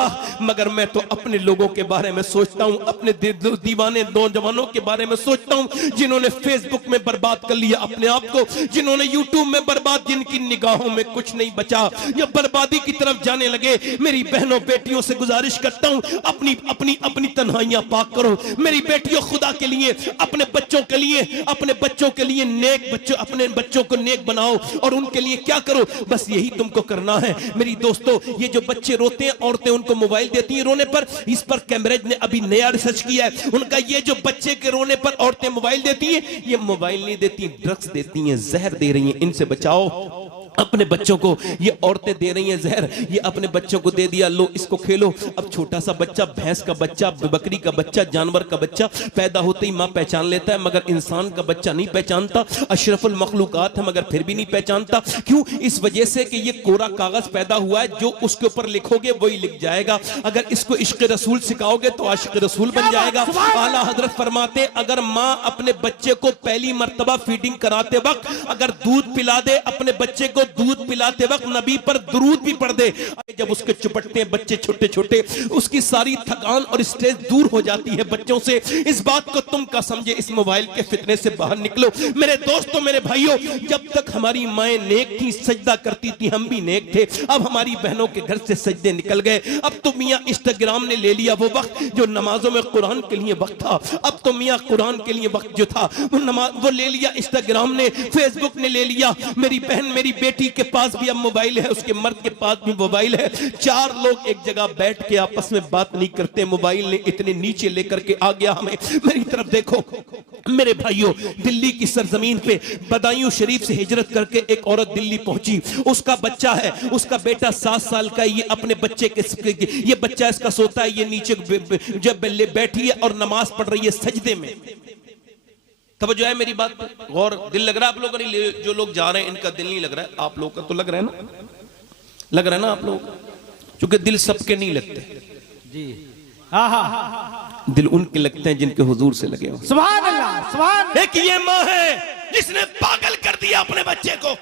मगर मैं तो अपने लोगों के बारे में सोचता हूं, अपने दीवाने नौजवानों के बारे में सोचता हूं, जिन्होंने फेसबुक में बर्बाद कर लिया अपने आप को, जिन्होंने यूट्यूब में बर्बाद, जिनकी निगाहों में कुछ नहीं बचा, या बर्बादी की तरफ जाने लगे। मेरी बहनों बेटियों से गुजारिश करता हूं, अपनी अपनी अपनी तन्हाइयां पाक करो मेरी बेटियों, खुदा के लिए, अपने बच्चों के लिए, अपने बच्चों के लिए नेक बच्चों, अपने बच्चों को नेक बनाओ और उनके लिए क्या करो, बस यही तुमको करना है। मेरी दोस्तों, ये जो बच्चे रोते हैं, औरतें उनको मोबाइल देती हैं रोने पर, इस पर कैम्ब्रिज ने अभी नया रिसर्च किया है। उनका ये जो बच्चे के रोने पर औरतें मोबाइल देती हैं, ये मोबाइल नहीं देती, ड्रग्स देती हैं, जहर दे रही हैं। इनसे बचाओ अपने बच्चों को, ये औरतें दे रही हैं जहर, ये अपने बच्चों को दे दिया, लो इसको खेलो। अब छोटा सा बच्चा, भैंस का बच्चा, बकरी का बच्चा, जानवर का बच्चा पैदा होते ही माँ पहचान लेता है, मगर इंसान का बच्चा नहीं पहचानता। अशरफुल मखलूकात है मगर फिर भी नहीं पहचानता। क्यों? इस वजह से कि ये कोरा कागज पैदा हुआ है, जो उसके ऊपर लिखोगे वही लिख जाएगा। अगर इसको इश्क रसूल सिखाओगे तो आशिक रसूल बन जाएगा। आला हजरत फरमाते, अगर माँ अपने बच्चे को पहली मर्तबा फीडिंग कराते वक्त अगर दूध पिला दे, अपने बच्चे को दूध पिलाते वक्त नबी पर दुरूद भी पढ़ दे, जब उसके चुपटते हैं बच्चे छोटे छोटे, उसकी सारी थकान और स्ट्रेस दूर हो जाती है बच्चों से। इस बात को तुम का समझे, इस मोबाइल के फितने से बाहर निकलो। मेरे दोस्तों, मेरे भाइयों, जब तक हमारी माएं नेक थी, सजदा करती थी, हम भी नेक थे। अब हमारी बहनों के घर से सजदे निकल गए। अब तो मियाँ इंस्टाग्राम ने ले लिया वो वक्त जो नमाजों में कुरान के लिए वक्त था। अब तो मियाँ कुरान के लिए वक्त जो था वो ले लिया इंस्टाग्राम ने, फेसबुक ने ले लिया। मेरी बहन, मेरी बेटी के पास भी अब मोबाइल है, उसके मर्द के पास भी मोबाइल है। चार लोग एक जगह बैठ के आपस में बात नहीं करते, मोबाइल ने इतने नीचे लेकर के आ गया हमें। मेरी तरफ देखो मेरे भाइयों, दिल्ली की सरजमीन पे बदायूं शरीफ से हिजरत करके एक औरत दिल्ली पहुंची। उसका बच्चा है, उसका बेटा 7 साल का, ये अपने बच्चे के, ये बच्चा इसका सोता है, ये नीचे जब बैठी है और नमाज पढ़ रही है सजदे में। तवज्जो है मेरी बात पर? और दिल लग रहा है आप लोगों का? नहीं, जो लोग जा रहे हैं इनका दिल नहीं लग रहा है, आप लोगों का तो लग रहा है ना, लग रहा है ना आप लोगों का, क्योंकि दिल सबके नहीं लगते जी। दिल उनके लगते हैं जिनके हुजूर से लगे हो। सुभान अल्लाह, सुभान। एक ये माँ है जिसने पागल कर दिया अपने बच्चे को,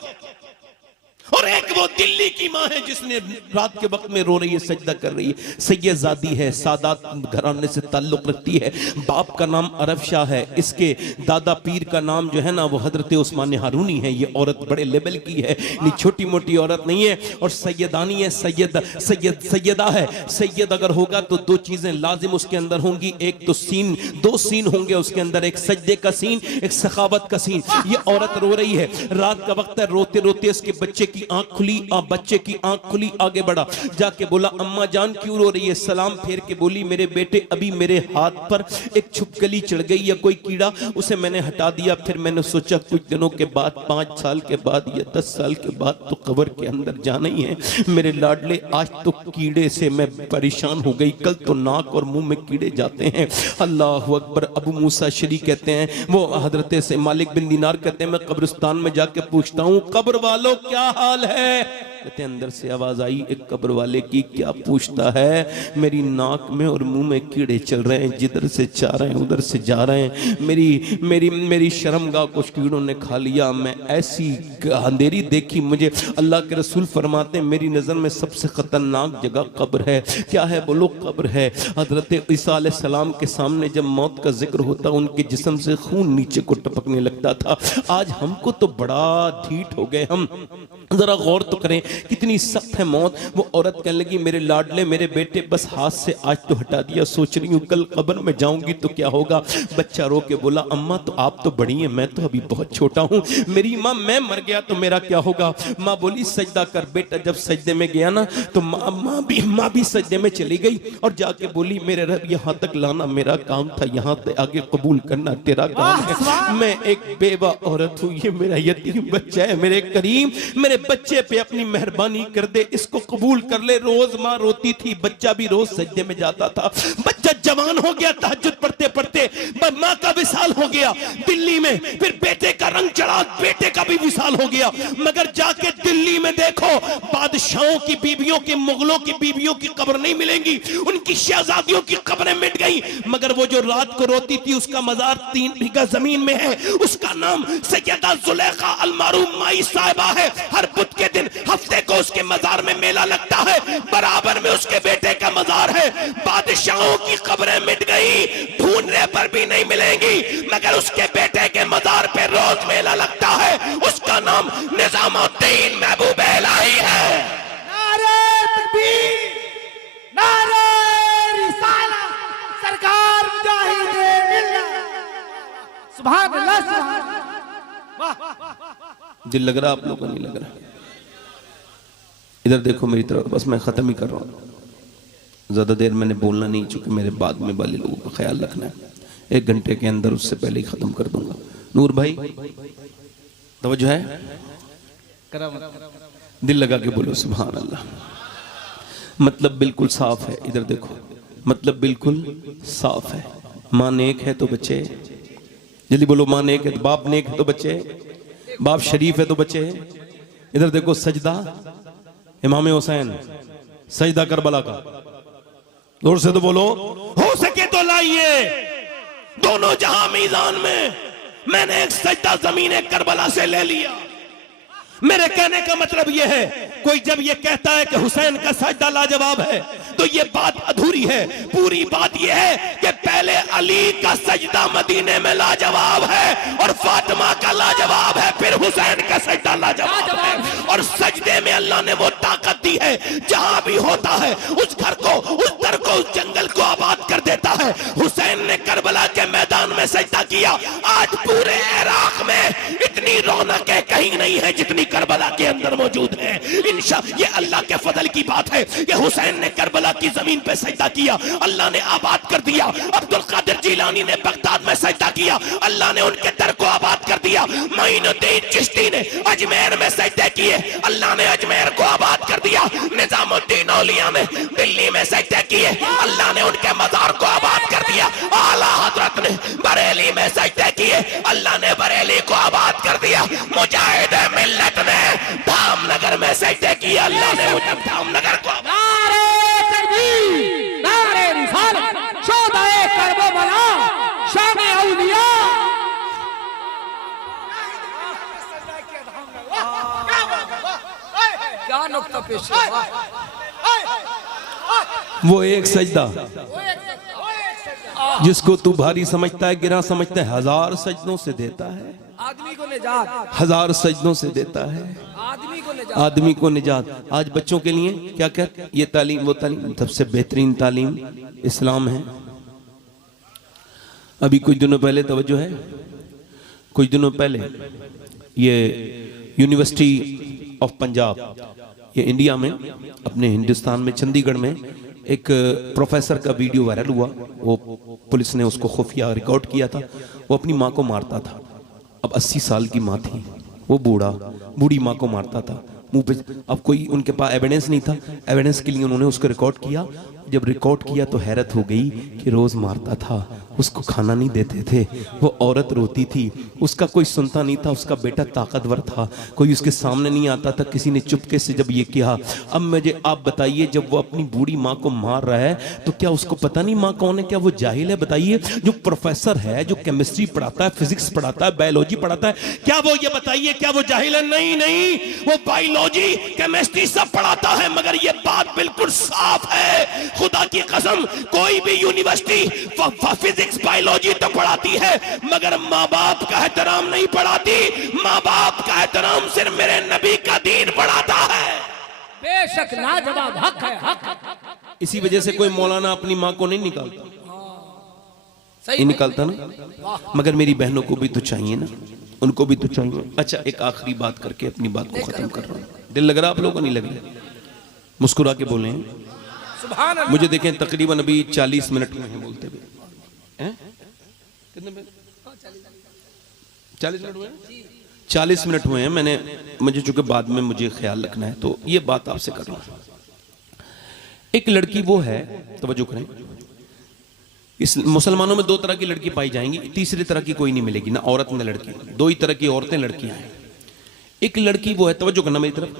और एक वो दिल्ली की माँ है जिसने रात के वक्त में रो रही है, सजदा कर रही है। सैयदादी है, सादात घराने से ताल्लुक रखती है। बाप का नाम अरब शाह है, इसके दादा पीर का नाम जो है ना वो हजरत उस्मान हारूनी है। ये औरत बड़े लेवल की है, नहीं छोटी मोटी औरत नहीं है। और सैयदानी है, सैयदा है। सैयद अगर होगा तो दो चीजें लाजिम उसके अंदर होंगी, एक तो सीन, 2 सीन होंगे उसके अंदर, एक सजदे का सीन, एक सखावत का सीन। ये औरत रो रही है, रात का वक्त है, रोते रोते इसके बच्चे की आंख खुली, बच्चे की आंख खुली, आगे बढ़ा, जाके बोला अम्मा जान क्यों रो रही है? सलाम फेर के बोली मेरे बेटे अभी मेरे हाथ पर एक छुपकली चढ़ गई या कोई कीड़ा, उसे मैंने हटा दिया। फिर मैंने सोचा कुछ दिनों के बाद, 5 साल के बाद या 10 साल के बाद तो कब्र के अंदर जाना ही है मेरे लाडले। आज तो कीड़े से मैं परेशान हो गई, कल तो नाक और मुंह में कीड़े जाते हैं। अल्लाह अकबर। अबू मूसा अशअरी कहते हैं, वो हजरत से मालिक बिन दीनार कहते हैं, मैं कब्रिस्तान में जाके पूछता हूँ कब्र वालों क्या हाल है? कहते अंदर से आवाज आई एक कब्र वाले की, क्या पूछता है? मेरी नाक में और मुंह में कीड़े चल रहे हैं, जिधर से जा रहे हैं उधर से जा रहे हैं। मेरी शर्मगाह कुछ कीड़ों ने खा लिया। मैं ऐसी अंधेरी देखी, मुझे अल्लाह के रसूल फरमाते हैं मेरी नजर में सबसे खतरनाक जगह कब्र है। क्या है? बोलो कब्र है। हजरत ईसा अलैहिस्सलाम के सामने जब मौत का जिक्र होता, उनके जिस्म से खून नीचे को टपकने लगता था। आज हमको तो बड़ा ढीठ हो गए हम, जरा गौर तो करें कितनी सख्त है मौत। वो औरत कहने लगी मेरे लाडले मेरे बेटे बस हाथ से आज तो हटा दिया, सोच रही हूँ कल कब्र में जाऊंगी तो क्या होगा। बच्चा रो के बोला अम्मा तो आप तो बड़ी हैं, मैं तो अभी बहुत छोटा हूँ। मेरी माँ मैं मर गया तो मेरा क्या होगा? माँ बोली सजदा कर बेटा। जब सजदे में गया ना तो माँ भी सजदे में चली गई और जाके बोली मेरे रब यहाँ तक लाना मेरा काम था, यहाँ तक आगे कबूल करना तेरा काम है। मैं एक बेवा औरत हूँ, ये मेरा यतीम बच्चा है। मेरे करीम मेरे बच्चे पे अपनी मेहरबानी कर दे, इसको कबूल कर ले। रोज माँ रोती थी, बच्चा भी रोज सजदे में जाता था। बच्चा जवान हो गया, तहज्जुद पढ़ते पढ़ते माँ का विसाल हो गया दिल्ली में। फिर बेटे का रंग चढ़ा, बेटे का भी विसाल हो गया। मगर जाके दिल्ली में देखो, बादशाहों की बीवियों की, मुगलों की बीवियों की कब्र नहीं मिलेंगी, उनकी शहजादियों की कब्रें मिट गई। मगर वो जो रात को रोती थी, उसका मजार 3 बीघा जमीन में है। उसका नाम सैयदा जुलेखा अलमारूम माई साहिबा है। हर बुध के दिन हफ्ते को उसके मजार में मेला लगता है। बराबर में उसके बेटे का मजार है। बादशाहों की कब्रें मिट गई, ढूंढने पर भी नहीं मिलेंगी, मगर उसके बेटे के मजार पे रोज मेला लगता है। उसका नाम निजामुद्दीन महबूब इलाही है। नारे तकबीर, नारे रिसालत, सरकार मुजाहिदे मिल्लत। सुभान अल्लाह, सुभान अल्लाह। दिल लग रहा आप लोगों को? नहीं लग रहा? इधर देखो मेरी तरफ, बस मैं खत्म ही कर रहा हूँ। ज्यादा देर मैंने बोलना नहीं, चूंकि मेरे बाद में वाले लोगों का ख्याल रखना है। 1 घंटे के अंदर, उससे पहले ही खत्म कर दूंगा। नूर भाई तवज्जो है, दिल लगा के बोलो सुभान अल्लाह। मतलब बिल्कुल साफ है, इधर देखो, मतलब बिल्कुल साफ है। माँ नेक है तो बच्चे, जल्दी बोलो, माँ नेक है तो बाप नेक है तो बच्चे, बाप शरीफ है तो बच्चे। इधर देखो, सजदा इमाम हुसैन, सजदा करबला का, जोर से तो बोलो, हो सके तो लाइए दोनों जहां मीजान में। मैंने एक सजदा जमीन करबला से ले लिया। मेरे कहने का मतलब यह है, कोई जब यह कहता है कि हुसैन का सजदा लाजवाब है, तो यह बात अधूरी है। पूरी बात यह है कि पहले अली का सजदा मदीने में लाजवाब है, और फातिमा का लाजवाब है, फिर हुसैन का सजदा लाजवाब है। और सजदे में अल्लाह ने वो ताकत दी है, जहां भी होता है उस घर को, उस दर को, उस जंगल को आबाद कर देता है। हुसैन ने करबला के मैदान में सजदा किया। आज पूरे इराक में इतनी रौनक कहीं नहीं है जितनी करबला के अंदर मौजूद है। इंशाअल्लाह ये अल्लाह के फजल की बात है कि हुसैन ने करबला की जमीन पे सजदा किया, अल्लाह ने आबाद कर दिया। अब्दुल कादिर जिलानी ने बगदाद में सजदा किया, अल्लाह ने उनके दर को आबाद कर दिया। मोइनुद्दीन चिश्ती ने अजमेर में सजदे किए, अल्लाह ने अजमेर को आबाद कर दिया। निजामुद्दीन औलिया ने दिल्ली में सजदे किए, अल्लाह ने उनके मजार को आबाद कर दिया। आला हजरत ने बरेली में सजदे किए, अल्लाह ने बरेली को आबाद कर दिया। मुजाहिद मिल्लत ने धामनगर में सजदे किए, अल्लाह ने धामनगर को। नारे तकबीर, नारे रिसालत, शोदाए करबला, शान औलिया। क्या नुक्ता पेश है? वो एक सजदा जिसको तू भारी समझता है, गिरा समझता है, 1000 सजदों से देता है। आदमी को निजात, 1000 सजदों से देता है आदमी को निजात, आदमी को निजात। आज बच्चों के लिए क्या क्या, ये तालीम, वो तालीम, सबसे बेहतरीन तालीम इस्लाम है। अभी कुछ दिनों पहले, तवज्जो है, कुछ दिनों पहले ये यूनिवर्सिटी ऑफ पंजाब, ये इंडिया में, अपने हिंदुस्तान में, चंडीगढ़ में एक प्रोफेसर का वीडियो वायरल हुआ। वो पुलिस ने उसको खुफिया रिकॉर्ड किया था। वो अपनी माँ को मारता था। अब 80 साल की माँ थी, वो बूढ़ी माँ को मारता था मुंह पे। अब कोई उनके पास एविडेंस नहीं था, एविडेंस के लिए उन्होंने उसको रिकॉर्ड किया। जब रिकॉर्ड किया तो हैरत हो गई कि रोज मारता था, उसको खाना नहीं देते थे, वो औरत रोती थी, उसका कोई सुनता नहीं था, उसका बेटा ताकतवर था, कोई उसके सामने नहीं आता था। किसी ने चुपके से जब ये किया, अब मुझे आप बताइए, जब वो अपनी बूढ़ी माँ को मार रहा है तो क्या उसको पता नहीं माँ कौन है? क्या वो जाहिल है? बताइए। जो प्रोफेसर है, जो केमिस्ट्री पढ़ाता है, फिजिक्स पढ़ाता है, बायोलॉजी पढ़ाता है, क्या वो ये बताइए क्या वो जाहिल है? नहीं नहीं, वो बायोलॉजी, केमिस्ट्री सब पढ़ाता है। मगर ये बात बिल्कुल साफ है, खुदा की कसम, कोई भी यूनिवर्सिटी फिजिक्स बायोलॉजी तो पढ़ाती है, मगर माँ बाप का एहतराम नहीं पढ़ाती। माँ बाप का एहतराम सिर्फ मेरे नबी का दीन पढ़ाता है। बेशक लाजवाब हक है, हक। इसी वजह से कोई मौलाना अपनी माँ को नहीं निकालता, नहीं निकालता ना। मगर मेरी बहनों को भी तो चाहिए ना, उनको भी तो चाहिए। अच्छा, एक आखिरी बात करके अपनी बात को खत्म कर रहा हूँ। दिल लग रहा आप लोगों को? नहीं लग रहा? मुस्कुरा के बोले। सुभान अल्लाह। मुझे देखें, तकरीबन अभी 40 मिनट में है बोलते हुए। कितने मिनट? 40 मिनट हुए? 40 मिनट हुए हैं, मुझे चूंकि बाद में मुझे ख्याल रखना है तो ये बात आपसे कर रहा हूं। एक लड़की वो है, तवज्जो करें, इस मुसलमानों में 2 तरह की लड़की पाई जाएंगी, तीसरी तरह की कोई नहीं मिलेगी, ना औरत ना लड़की, 2 ही तरह की औरतें लड़कियां हैं। एक लड़की वो है, तवज्जो करना मेरी तरफ,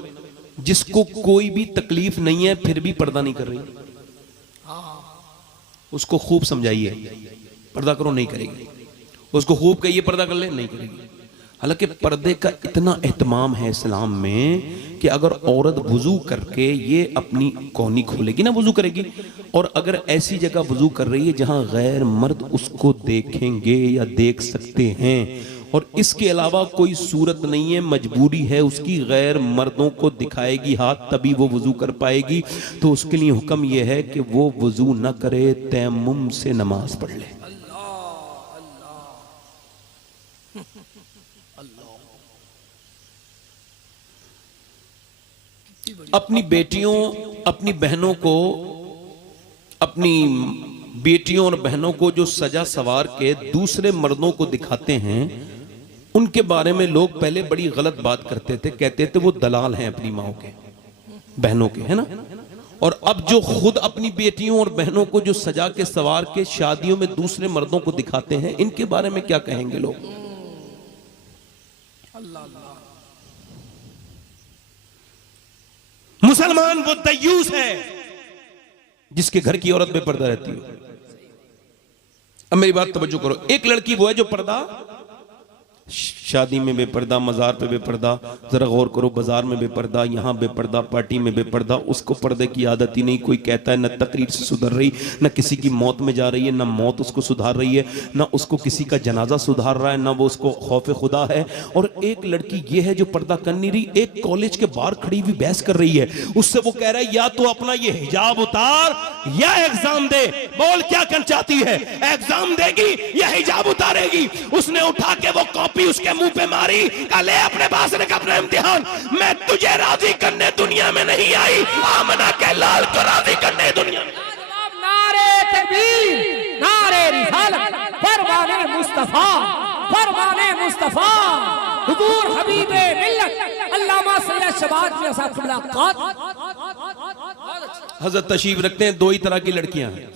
जिसको कोई भी तकलीफ नहीं है फिर भी पर्दा नहीं कर रही। उसको खूब समझाइए पर्दा करो, नहीं करेगी। उसको खूब कहिए पर्दा कर ले, नहीं करेगी। हालांकि पर्दे का इतना एहतमाम है इस्लाम में कि अगर औरत वुजू करके ये अपनी कौनी खोलेगी ना, वुजू करेगी, और अगर ऐसी जगह वुजू कर रही है जहां गैर मर्द उसको देखेंगे या देख सकते हैं, और इसके अलावा कोई सूरत नहीं है, मजबूरी है उसकी, गैर मर्दों को दिखाएगी हाथ तभी वो वुजू कर पाएगी, तो उसके लिए हुक्म यह है कि वो वुजू न करे, तयम्मुम से नमाज पढ़ ले। अपनी बेटियों, अपनी बहनों को, अपनी बेटियों और बहनों को जो सजा सवार के दूसरे मर्दों को दिखाते हैं, उनके बारे में लोग पहले बड़ी गलत बात करते थे, कहते थे वो दलाल हैं अपनी माओ के, बहनों के, है ना। और अब जो खुद अपनी बेटियों और बहनों को जो सजा के सवार के शादियों में दूसरे मर्दों को दिखाते हैं, इनके बारे में क्या कहेंगे लोग? मुसलमान वो दयूस है जिसके घर की औरत बेपर्दा रहती है। अब मेरी बात तवज्जो करो, एक लड़की वो है जो पर्दा, शादी में बेपर्दा, मजार पे बेपर्दा, जरा गौर करो, बाजार में बेपर्दा, यहाँ बेपर्दा, पार्टी में बेपर्दा, उसको पर्दे की आदत ही नहीं। कोई कहता है न तकरीर से सुधर रही, न किसी की मौत में जा रही है, न मौत उसको सुधार रही है, न उसको किसी का जनाजा सुधार रहा है, न वो उसको खौफ खुदा है। और एक लड़की ये है जो पर्दा कर नहीं रही, एक कॉलेज के बाहर खड़ी हुई बहस कर रही है, उससे वो कह रहा है या तो अपना ये हिजाब उतार या एग्जाम दे, बोल क्या करना चाहती है, एग्जाम देगी या हिजाब उतारेगी। उसने उठा के वो कॉपी उसके मुंह पे मारी, ले अपने पास रख अपना इम्तिहान, मैं तुझे राजी करने दुनिया में नहीं आई, आमना के लाल को राजी करने दुनिया में। नारे तकबीर, नारे रिसालत, फरमाने मुस्तफा, फरमाने मुस्तफा, हुजूर हबीबे मिल्लत अल्लामा सैयद शबात मियां साहब क़िबला हजरत तशरीफ रखते हैं। 2 ही तरह की लड़कियां हैं।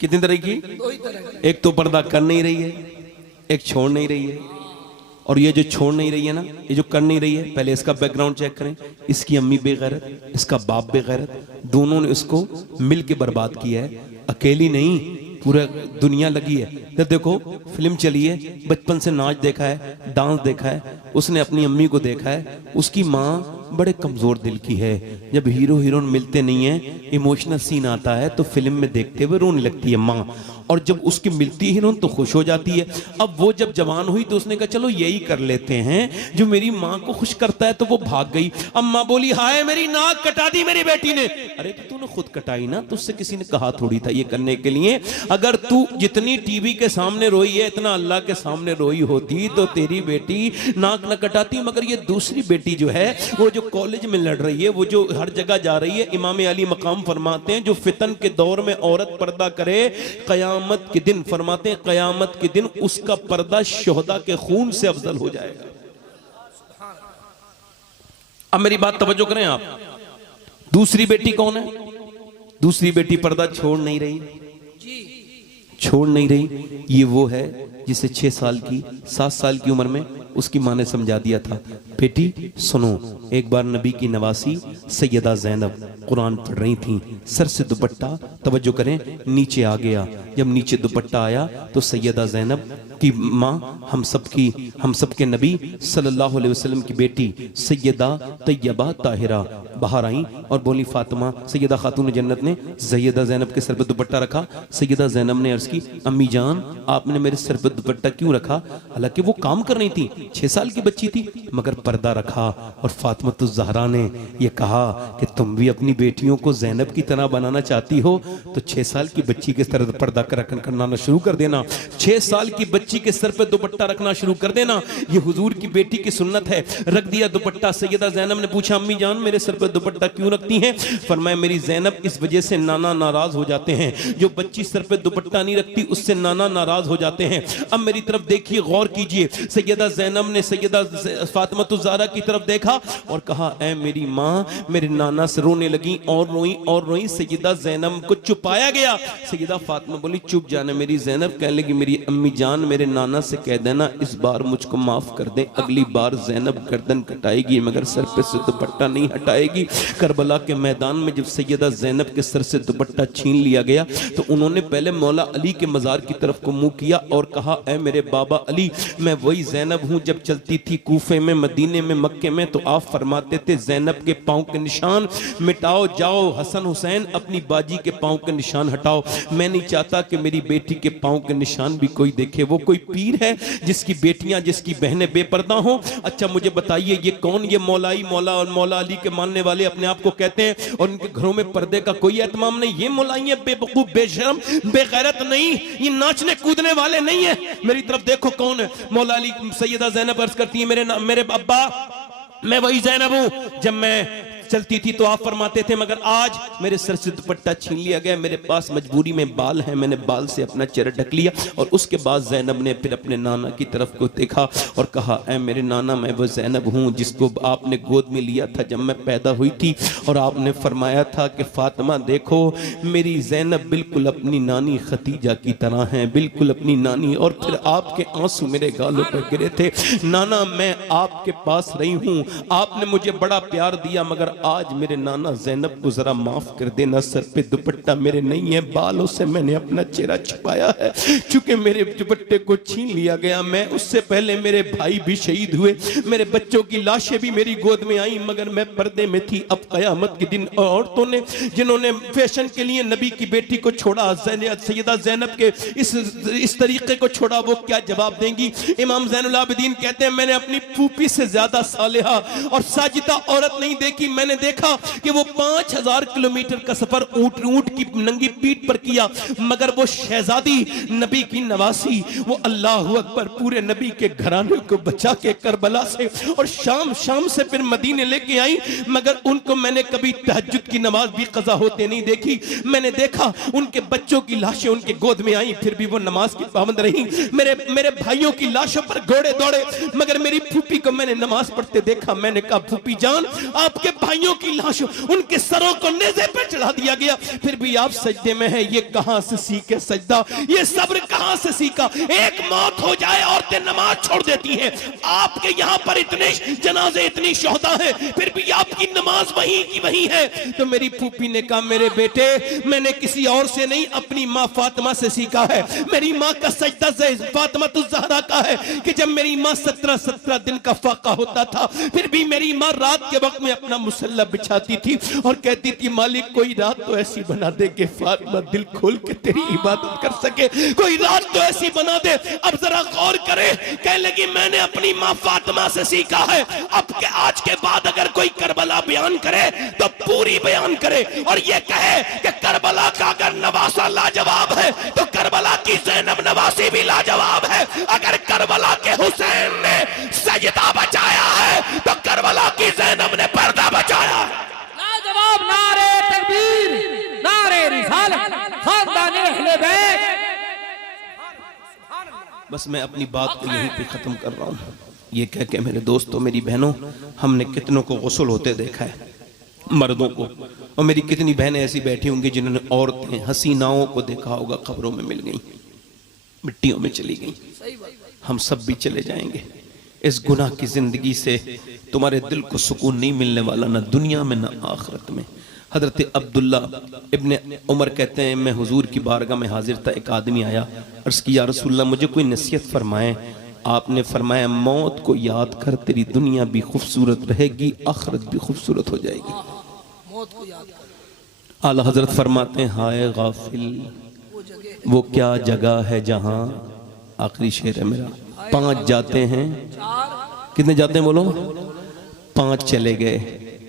कितनी तरह की? 2 ही तरह। एक तो पर्दा कर नहीं रही है, एक छोड़ नहीं रही है। और ये जो छोड़ नहीं रही है ना, ये जो कर नहीं रही है, पहले इसका बैकग्राउंड चेक करें। इसकी अम्मी बेगैरत, इसका बाप बेगैरत, दोनों ने इसको मिल के बर्बाद किया है, अकेली नहीं, पूरा दुनिया लगी है। जब देखो फिल्म चली है, बचपन से नाच देखा है, डांस देखा है, उसने अपनी अम्मी को देखा है, उसकी माँ बड़े कमजोर दिल की है। जब हीरो हीरोइन मिलते नहीं है, इमोशनल सीन आता है तो फिल्म में देखते हुए रोने लगती है माँ, और जब उसकी मिलती है हीरोइन तो खुश हो जाती है। अब वो जब जवान हुई तो उसने कहा चलो यही कर लेते हैं जो मेरी माँ को खुश करता है, तो वो भाग गई। अम्मा बोली हाय मेरी नाक कटा दी मेरी बेटी ने। अरे तो तूने खुद कटाई ना, तुझसे किसी ने कहा थोड़ी था ये करने के लिए। अगर तू जितनी टीवी के सामने रोई है इतना अल्लाह के सामने रोई होती तो तेरी बेटी नाक न कटाती। मगर ये दूसरी बेटी जो है, वो जो कॉलेज में लड़ रही है, वो जो हर जगह जा रही है, इमाम अली मकाम फरमाते हैं जो फितन के दौर में औरत पर्दा करे, कयामत के दिन फरमाते हैं कयामत के दिन उसका पर्दा शोहदा के खून से अफजल हो जाएगा। अब मेरी बात तवज्जो करें आप, दूसरी बेटी कौन है? दूसरी बेटी पर्दा छोड़ नहीं रही, छोड़ नहीं रही। ये वो है जिसे 6 साल की 7 साल की उम्र में उसकी माँ ने समझा दिया था, बेटी सुनो। एक बार नबी की नवासी सैयदा ज़ैनब कुरान पढ़ रही थी, सर से दुपट्टा, तवज्जो करें, नीचे आ गया। जब नीचे दुपट्टा आया तो सैयदा ज़ैनब की माँ, हम सबके नबी सल्लल्लाहु अलैहि वसल्लम की बेटी सैयदा तैयबा ताहिरा बाहर आई और बोली फातिमा, सैयदा खातून जन्नत ने सैयदा ज़ैनब के सर पर दुपट्टा रखा। सैयदा ज़ैनब ने अर्ज़ की, अम्मी जान आपने मेरे सर पर दुपट्टा क्यों रखा? हालांकि वो काम कर रही थी, 6 साल की बच्ची थी, मगर पर्दा रखा। और फातिमा तो ज़हरा ने ये कहा कि तुम भी अपनी बेटियों को ज़ैनब की तरह बनाना चाहती हो तो 6 साल की बच्ची के सर पर पर्दा करना शुरू कर देना, 6 साल की बच्ची के सर पे दुपट्टा रखना शुरू कर देना। ये हुजूर की बेटी की सुन्नत है। रख दिया दुपट्टा। सैयदा ज़ैनब ने पूछा, अम्मी जान मेरे सर पे पे दुपट्टा क्यों रखती हैं? फरमाया मेरी ज़ैनब इस वजह से नाना नाराज हो जाते हैं, जो बच्ची सर पे दुपट्टा नहीं रखती उससे नाना नाराज हो जाते हैं। अब मेरी तरफ देखिए, गौर कीजिए, सैयदा ज़ैनब ने सैयदा फातिमा ज़हरा की तरफ देखा और कहा ऐ मेरी माँ, मेरे नाना से रोने लगी और रोई और रोई। सैयदा ज़ैनब को छुपाया गया। सैयदा फातिमा बोली चुप जाना। मेरी ज़ैनब कहने लगी मेरी अम्मी जान मेरे नाना से कह देना इस बार मुझको माफ कर दे, अगली बार ज़ैनब गर्दन कटाएगी मगर सर पे से दुपट्टा नहीं हटाएगी। करबला के मैदान में जब सैयदा ज़ैनब के सर से दुपट्टा छीन लिया गया तो उन्होंने पहले मौला अली के मज़ार की तरफ को मुंह किया और कहा ऐ मेरे बाबा अली, मैं वही ज़ैनब हूँ जब चलती थी कूफे में, मदीने में, मक्के में, तो आप फरमाते थे ज़ैनब के पाँव के निशान मिटाओ, जाओ हसन हुसैन अपनी बाजी के पाँव के निशान हटाओ। मैं नहीं चाहता कि मेरी बेटी के पाँव के निशान भी कोई देखे। वो कोई पीर है जिसकी बेटियां, जिसकी बहनें बेपर्दा हो? अच्छा मुझे बताइए ये कौन? ये मौलाई, मौला और मौला अली के मानने वाले अपने आप को कहते हैं और उनके घरों में पर्दे का कोई एहतमाम नहीं। ये मौलाई बेवकूफ, बेशरम, बेगैरत नहीं, ये नाचने कूदने वाले नहीं है। मेरी तरफ देखो कौन है मौला अली। सैयदा ज़ैनब अर्ज करती है मेरे अब्बा, मैं वही ज़ैनब हूं जब मैं चलती थी तो आप फरमाते थे मगर आज मेरे सर से दुपट्टा छीन लिया गया, मेरे पास मजबूरी में बाल है, मैंने बाल से अपना चेहरा ढक लिया। और उसके बाद ज़ैनब ने फिर अपने नाना की तरफ को देखा और कहा ऐ मेरे नाना, मैं वो ज़ैनब हूँ जिसको आपने गोद में लिया था जब मैं पैदा हुई थी और आपने फरमाया था कि फातिमा देखो मेरी ज़ैनब बिल्कुल अपनी नानी खतीजा की तरह है, बिल्कुल अपनी नानी। और फिर आपके आंसू मेरे गालों पर गिरे थे। नाना मैं आपके पास रही हूँ, आपने मुझे बड़ा प्यार दिया मगर आज मेरे नाना ज़ैनब को जरा माफ कर देना, सर पे दुपट्टा मेरे नहीं है, बालों से मैंने अपना चेहरा छुपाया है। चूंकि मेरे दुपट्टे को छीन लिया गया, मैं उससे पहले मेरे भाई भी शहीद हुए, मेरे बच्चों की लाशें भी मेरी गोद में आई मगर मैं पर्दे में थी। अब क़यामत के दिन औरतों ने जिन्होंने फैशन के लिए नबी की बेटी को छोड़ा, सैयदा ज़ैनब के इस तरीके को छोड़ा, वो क्या जवाब देंगी? इमाम ज़ैनुल आबिदीन कहते हैं मैंने अपनी फूफी से ज्यादा सालिहा और साजिदा औरत नहीं देखी। मैंने देखा कि वो 5000 किलोमीटर का सफर ऊंट की नंगी पीठ पर किया मगर वो शहजादी नबी की नवासी, वो अल्लाह अकबर पूरे नबी के घराने को बचा के करबला से और शाम से फिर मदीने लेके आई मगर उनको मैंने कभी तहज्जुद की नमाज भी कज़ा होते नहीं देखी। मैंने देखा उनके बच्चों की लाशें उनके गोद में आई फिर भी वो नमाज की पाबंद रही। मेरे भाइयों की लाशों पर घोड़े दौड़े मगर मेरी फूफी को मैंने नमाज पढ़ते देखा। मैंने कहा फूफी जान आपके भाइयों की लाशों उनके सरों को नेज़े पे चढ़ा दिया गया फिर भी आप सजदे में हैं। ये कहां से सीखे सजदा, ये सब्र कहां से सीखा? एक मौत हो जाए औरतें नमाज छोड़ देती हैं। आपके यहां पर इतने जनाजे इतनी शोहदा है फिर भी आपकी नमाज वहीं की वहीं है। तो मेरी फूफी ने कहा मेरे बेटे मैंने किसी और से नहीं अपनी माँ फातिमा से सीखा है। मेरी माँ का सजदा फातिमा ज़हरा का है कि जब मेरी माँ 17 दिन का फाका होता था फिर भी मेरी माँ रात के वक्त में अपना मुसल्ला बिछाती थी और कहती थी मालिक कोई रात तो ऐसी बना दे कि फातिमा दिल खोल के तेरी इबादत कर सके, कोई रात तो ऐसी बना दे। अब जरा गौर करे, कहने लगी मैंने अपनी माँ फातिमा से सीखा है। अब के आज के बाद अगर कोई करबला बयान करे तो पूरी बयान करे और ये कहे कि करबला का अगर नवासा लाजवाब है तो करबला की ज़ैनब नवासी भी लाजवाब है। अगर करबला के हुसैन ने सजदा बचाया है तो करबला की ज़ैनब ने पर्दा बचाया है। लाजवाब नारे तकबीर, नारे रिसालत, खानदान अहले बैत। बस मैं अपनी बात को यहीं पे खत्म कर रहा हूँ। ये कह के मेरे दोस्तों मेरी बहनों, हमने कितनों को गुस्ल होते देखा है मर्दों को, और मेरी कितनी बहनें ऐसी बैठी होंगी जिन्होंने औरतें हसीनाओं को देखा होगा कब्रों में मिल गई, मिट्टियों में चली गई। हम सब भी चले जाएंगे। इस गुनाह की जिंदगी से तुम्हारे दिल को सुकून नहीं मिलने वाला, ना दुनिया में ना आखिरत में। हजरत अब्दुल्ला इब्ने उमर कहते हैं मैं हुजूर की बारगाह में हाजिर था, एक आदमी आया, अर्ज़ की या रसूलल्लाह मुझे कोई नसीहत फरमाएं। आपने फरमाया मौत को याद कर, तेरी दुनिया भी खूबसूरत रहेगी, आखिरत भी खूबसूरत हो जाएगी। मौत को याद कर। आला हजरत फरमाते हैं हाय गाफिल वो क्या जगह है जहां, आखिरी शेर है मेरा, 5 जाते हैं, कितने जाते हैं बोलो? 5 चले गए,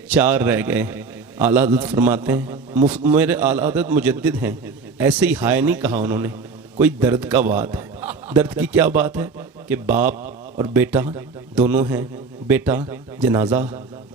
4 रह गए। आला हजरत फरमाते हैं मेरे आला हजरत मुजद्दिद हैं, ऐसे ही हाय नहीं कहा उन्होंने, कोई दर्द का बात है। दर्द की क्या बात है कि बाप और बेटा दोनों हैं। बेटा जनाजा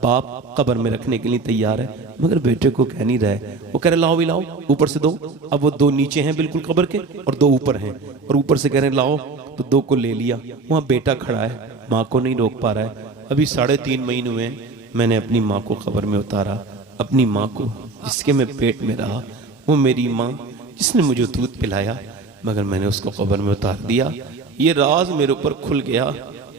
बाप कब्र में रखने के लिए तैयार है, मगर बेटे को कह नहीं रहा है। वो कह रहे लाओ भी लाओ, ऊपर से दो। अब वो 2 नीचे हैं बिल्कुल कब्र के और 2 ऊपर हैं, और ऊपर से कह रहे लाओ, तो 2 को ले लिया। वहाँ बेटा खड़ा है, माँ को नहीं रोक पा रहा है। अभी 3.5 महीने हुए हैं, मैंने अपनी माँ को कब्र में उतारा। अपनी माँ को जिसके मैं पेट में रहा, वो मेरी माँ जिसने मुझे दूध पिलाया, मगर मैंने उसको कब्र में उतार दिया। ये राज मेरे ऊपर खुल गया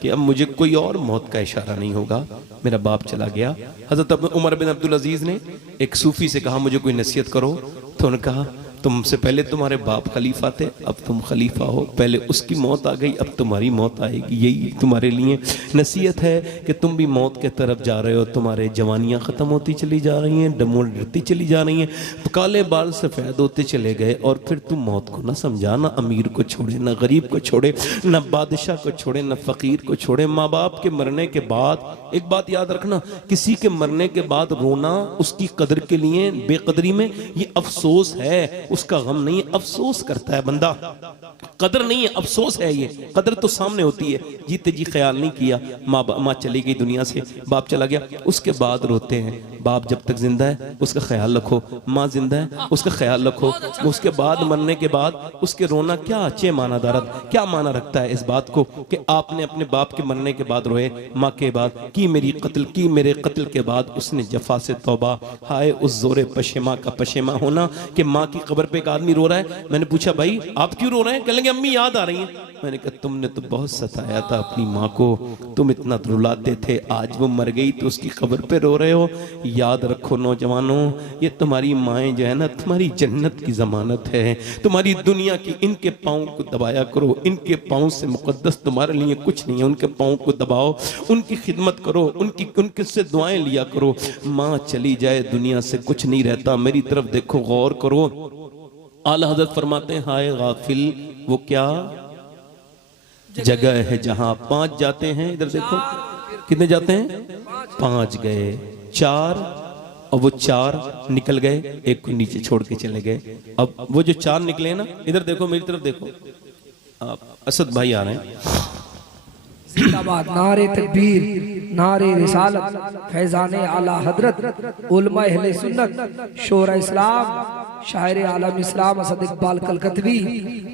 कि अब मुझे कोई और मौत का इशारा नहीं होगा। मेरा बाप चला गया। हजरत उमर बिन अब्दुल अजीज ने एक सूफी से कहा मुझे कोई नसीहत करो, तो उन्होंने कहा तुमसे पहले तुम्हारे बाप खलीफा थे, अब तुम खलीफा हो। पहले उसकी मौत आ गई, अब तुम्हारी मौत आएगी। यही तुम्हारे लिए नसीहत है कि तुम भी मौत के तरफ जा रहे हो। तुम्हारे जवानियां ख़त्म होती चली जा रही हैं, डमोड़ गिरती चली जा रही हैं, काले बाल सफ़ेद होते चले गए। और फिर तुम मौत को ना समझा, ना अमीर को छोड़े, ना गरीब को छोड़े, ना बादशाह को छोड़े, ना फ़कीर को छोड़े। माँ बाप के मरने के बाद एक बात याद रखना, किसी के मरने के बाद रोना उसकी कदर के लिए बेकदरी में ये अफसोस है, उसका गम नहीं है। अफसोस करता है बंदा, कदर नहीं है, अफसोस है। ये कदर तो सामने होती है। जीते जी ख्याल नहीं किया, माँ चली गई दुनिया से, बाप चला गया, उसके बाद रोते हैं। बाप जब तक जिंदा है उसका ख्याल रखो, माँ जिंदा है उसका ख्याल रखो। उसके बाद मरने के बाद उसके रोना क्या अच्छे माना दर्द क्या माना रखता है इस बात को कि आपने अपने बाप के मरने के बाद रोए, माँ के बाद की मेरी कत्ल की, मेरे कत्ल के बाद उसने जफा से तौबा। हाय उस जोरे पशेमा का पशेमा होना कि माँ की कब्र पे एक आदमी रो रहा है। मैंने पूछा भाई आप क्यों रो रहे हैं? कह लेंगे अम्मी याद आ रही है। मैंने कहा तुमने तो बहुत सताया था अपनी माँ को, तुम इतना रुलाते थे, आज वो मर गई तो उसकी कब्र पे रो रहे हो। याद रखो नौजवानों, ये तुम्हारी माएँ जो है ना, तुम्हारी जन्नत की जमानत है। तुम्हारी दुनिया की इनके पाँव को दबाया करो, इनके पाँव से मुकद्दस तुम्हारे लिए कुछ नहीं है। उनके पाँव को दबाओ, उनकी खिदमत करो, उनके से दुआएं लिया करो। माँ चली जाए दुनिया से कुछ नहीं रहता। मेरी तरफ देखो, गौर करो। आला हज़रत फरमाते हैं हाय गाफिल वो क्या जगह है जहां 5 जाते हैं। इधर देखो कितने जाते हैं? 5 गए, 4 और वो 4 निकल गए, एक को नीचे छोड़ के चले गए। अब वो जो 4 निकले ना, इधर देखो, मेरी तरफ देखो, आप असद भाई आ रहे हैं। जिंदाबाद, नारे तकबीर, नारे रिसालत, फैजाने आला हजरत, उलमा अहले सुन्नत, शोरा इस्लाम, शायर आलम इस्लाम असद इकबाल कलकतवी,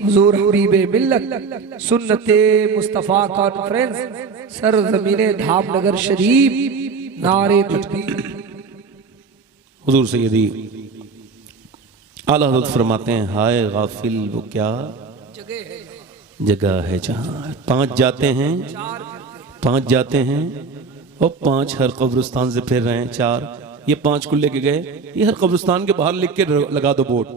हुजूर हबीबे मिल्लत, सुन्नते मुस्तफ़ा कॉन्फ्रेंस, सरज़मीने धामनगर शरीफ, नारे तकबीर। हुजूर सैयदी आला हज़रत फरमाते हैं हाय गाफिल वो क्या जगह है जहाँ 5 जाते हैं, 5 जाते हैं और 5 हर कब्रिस्तान से फिर रहे हैं। 4 ये 5 को लेके गए, ये हर कब्रिस्तान के बाहर लिख के लगा दो बोर्ड।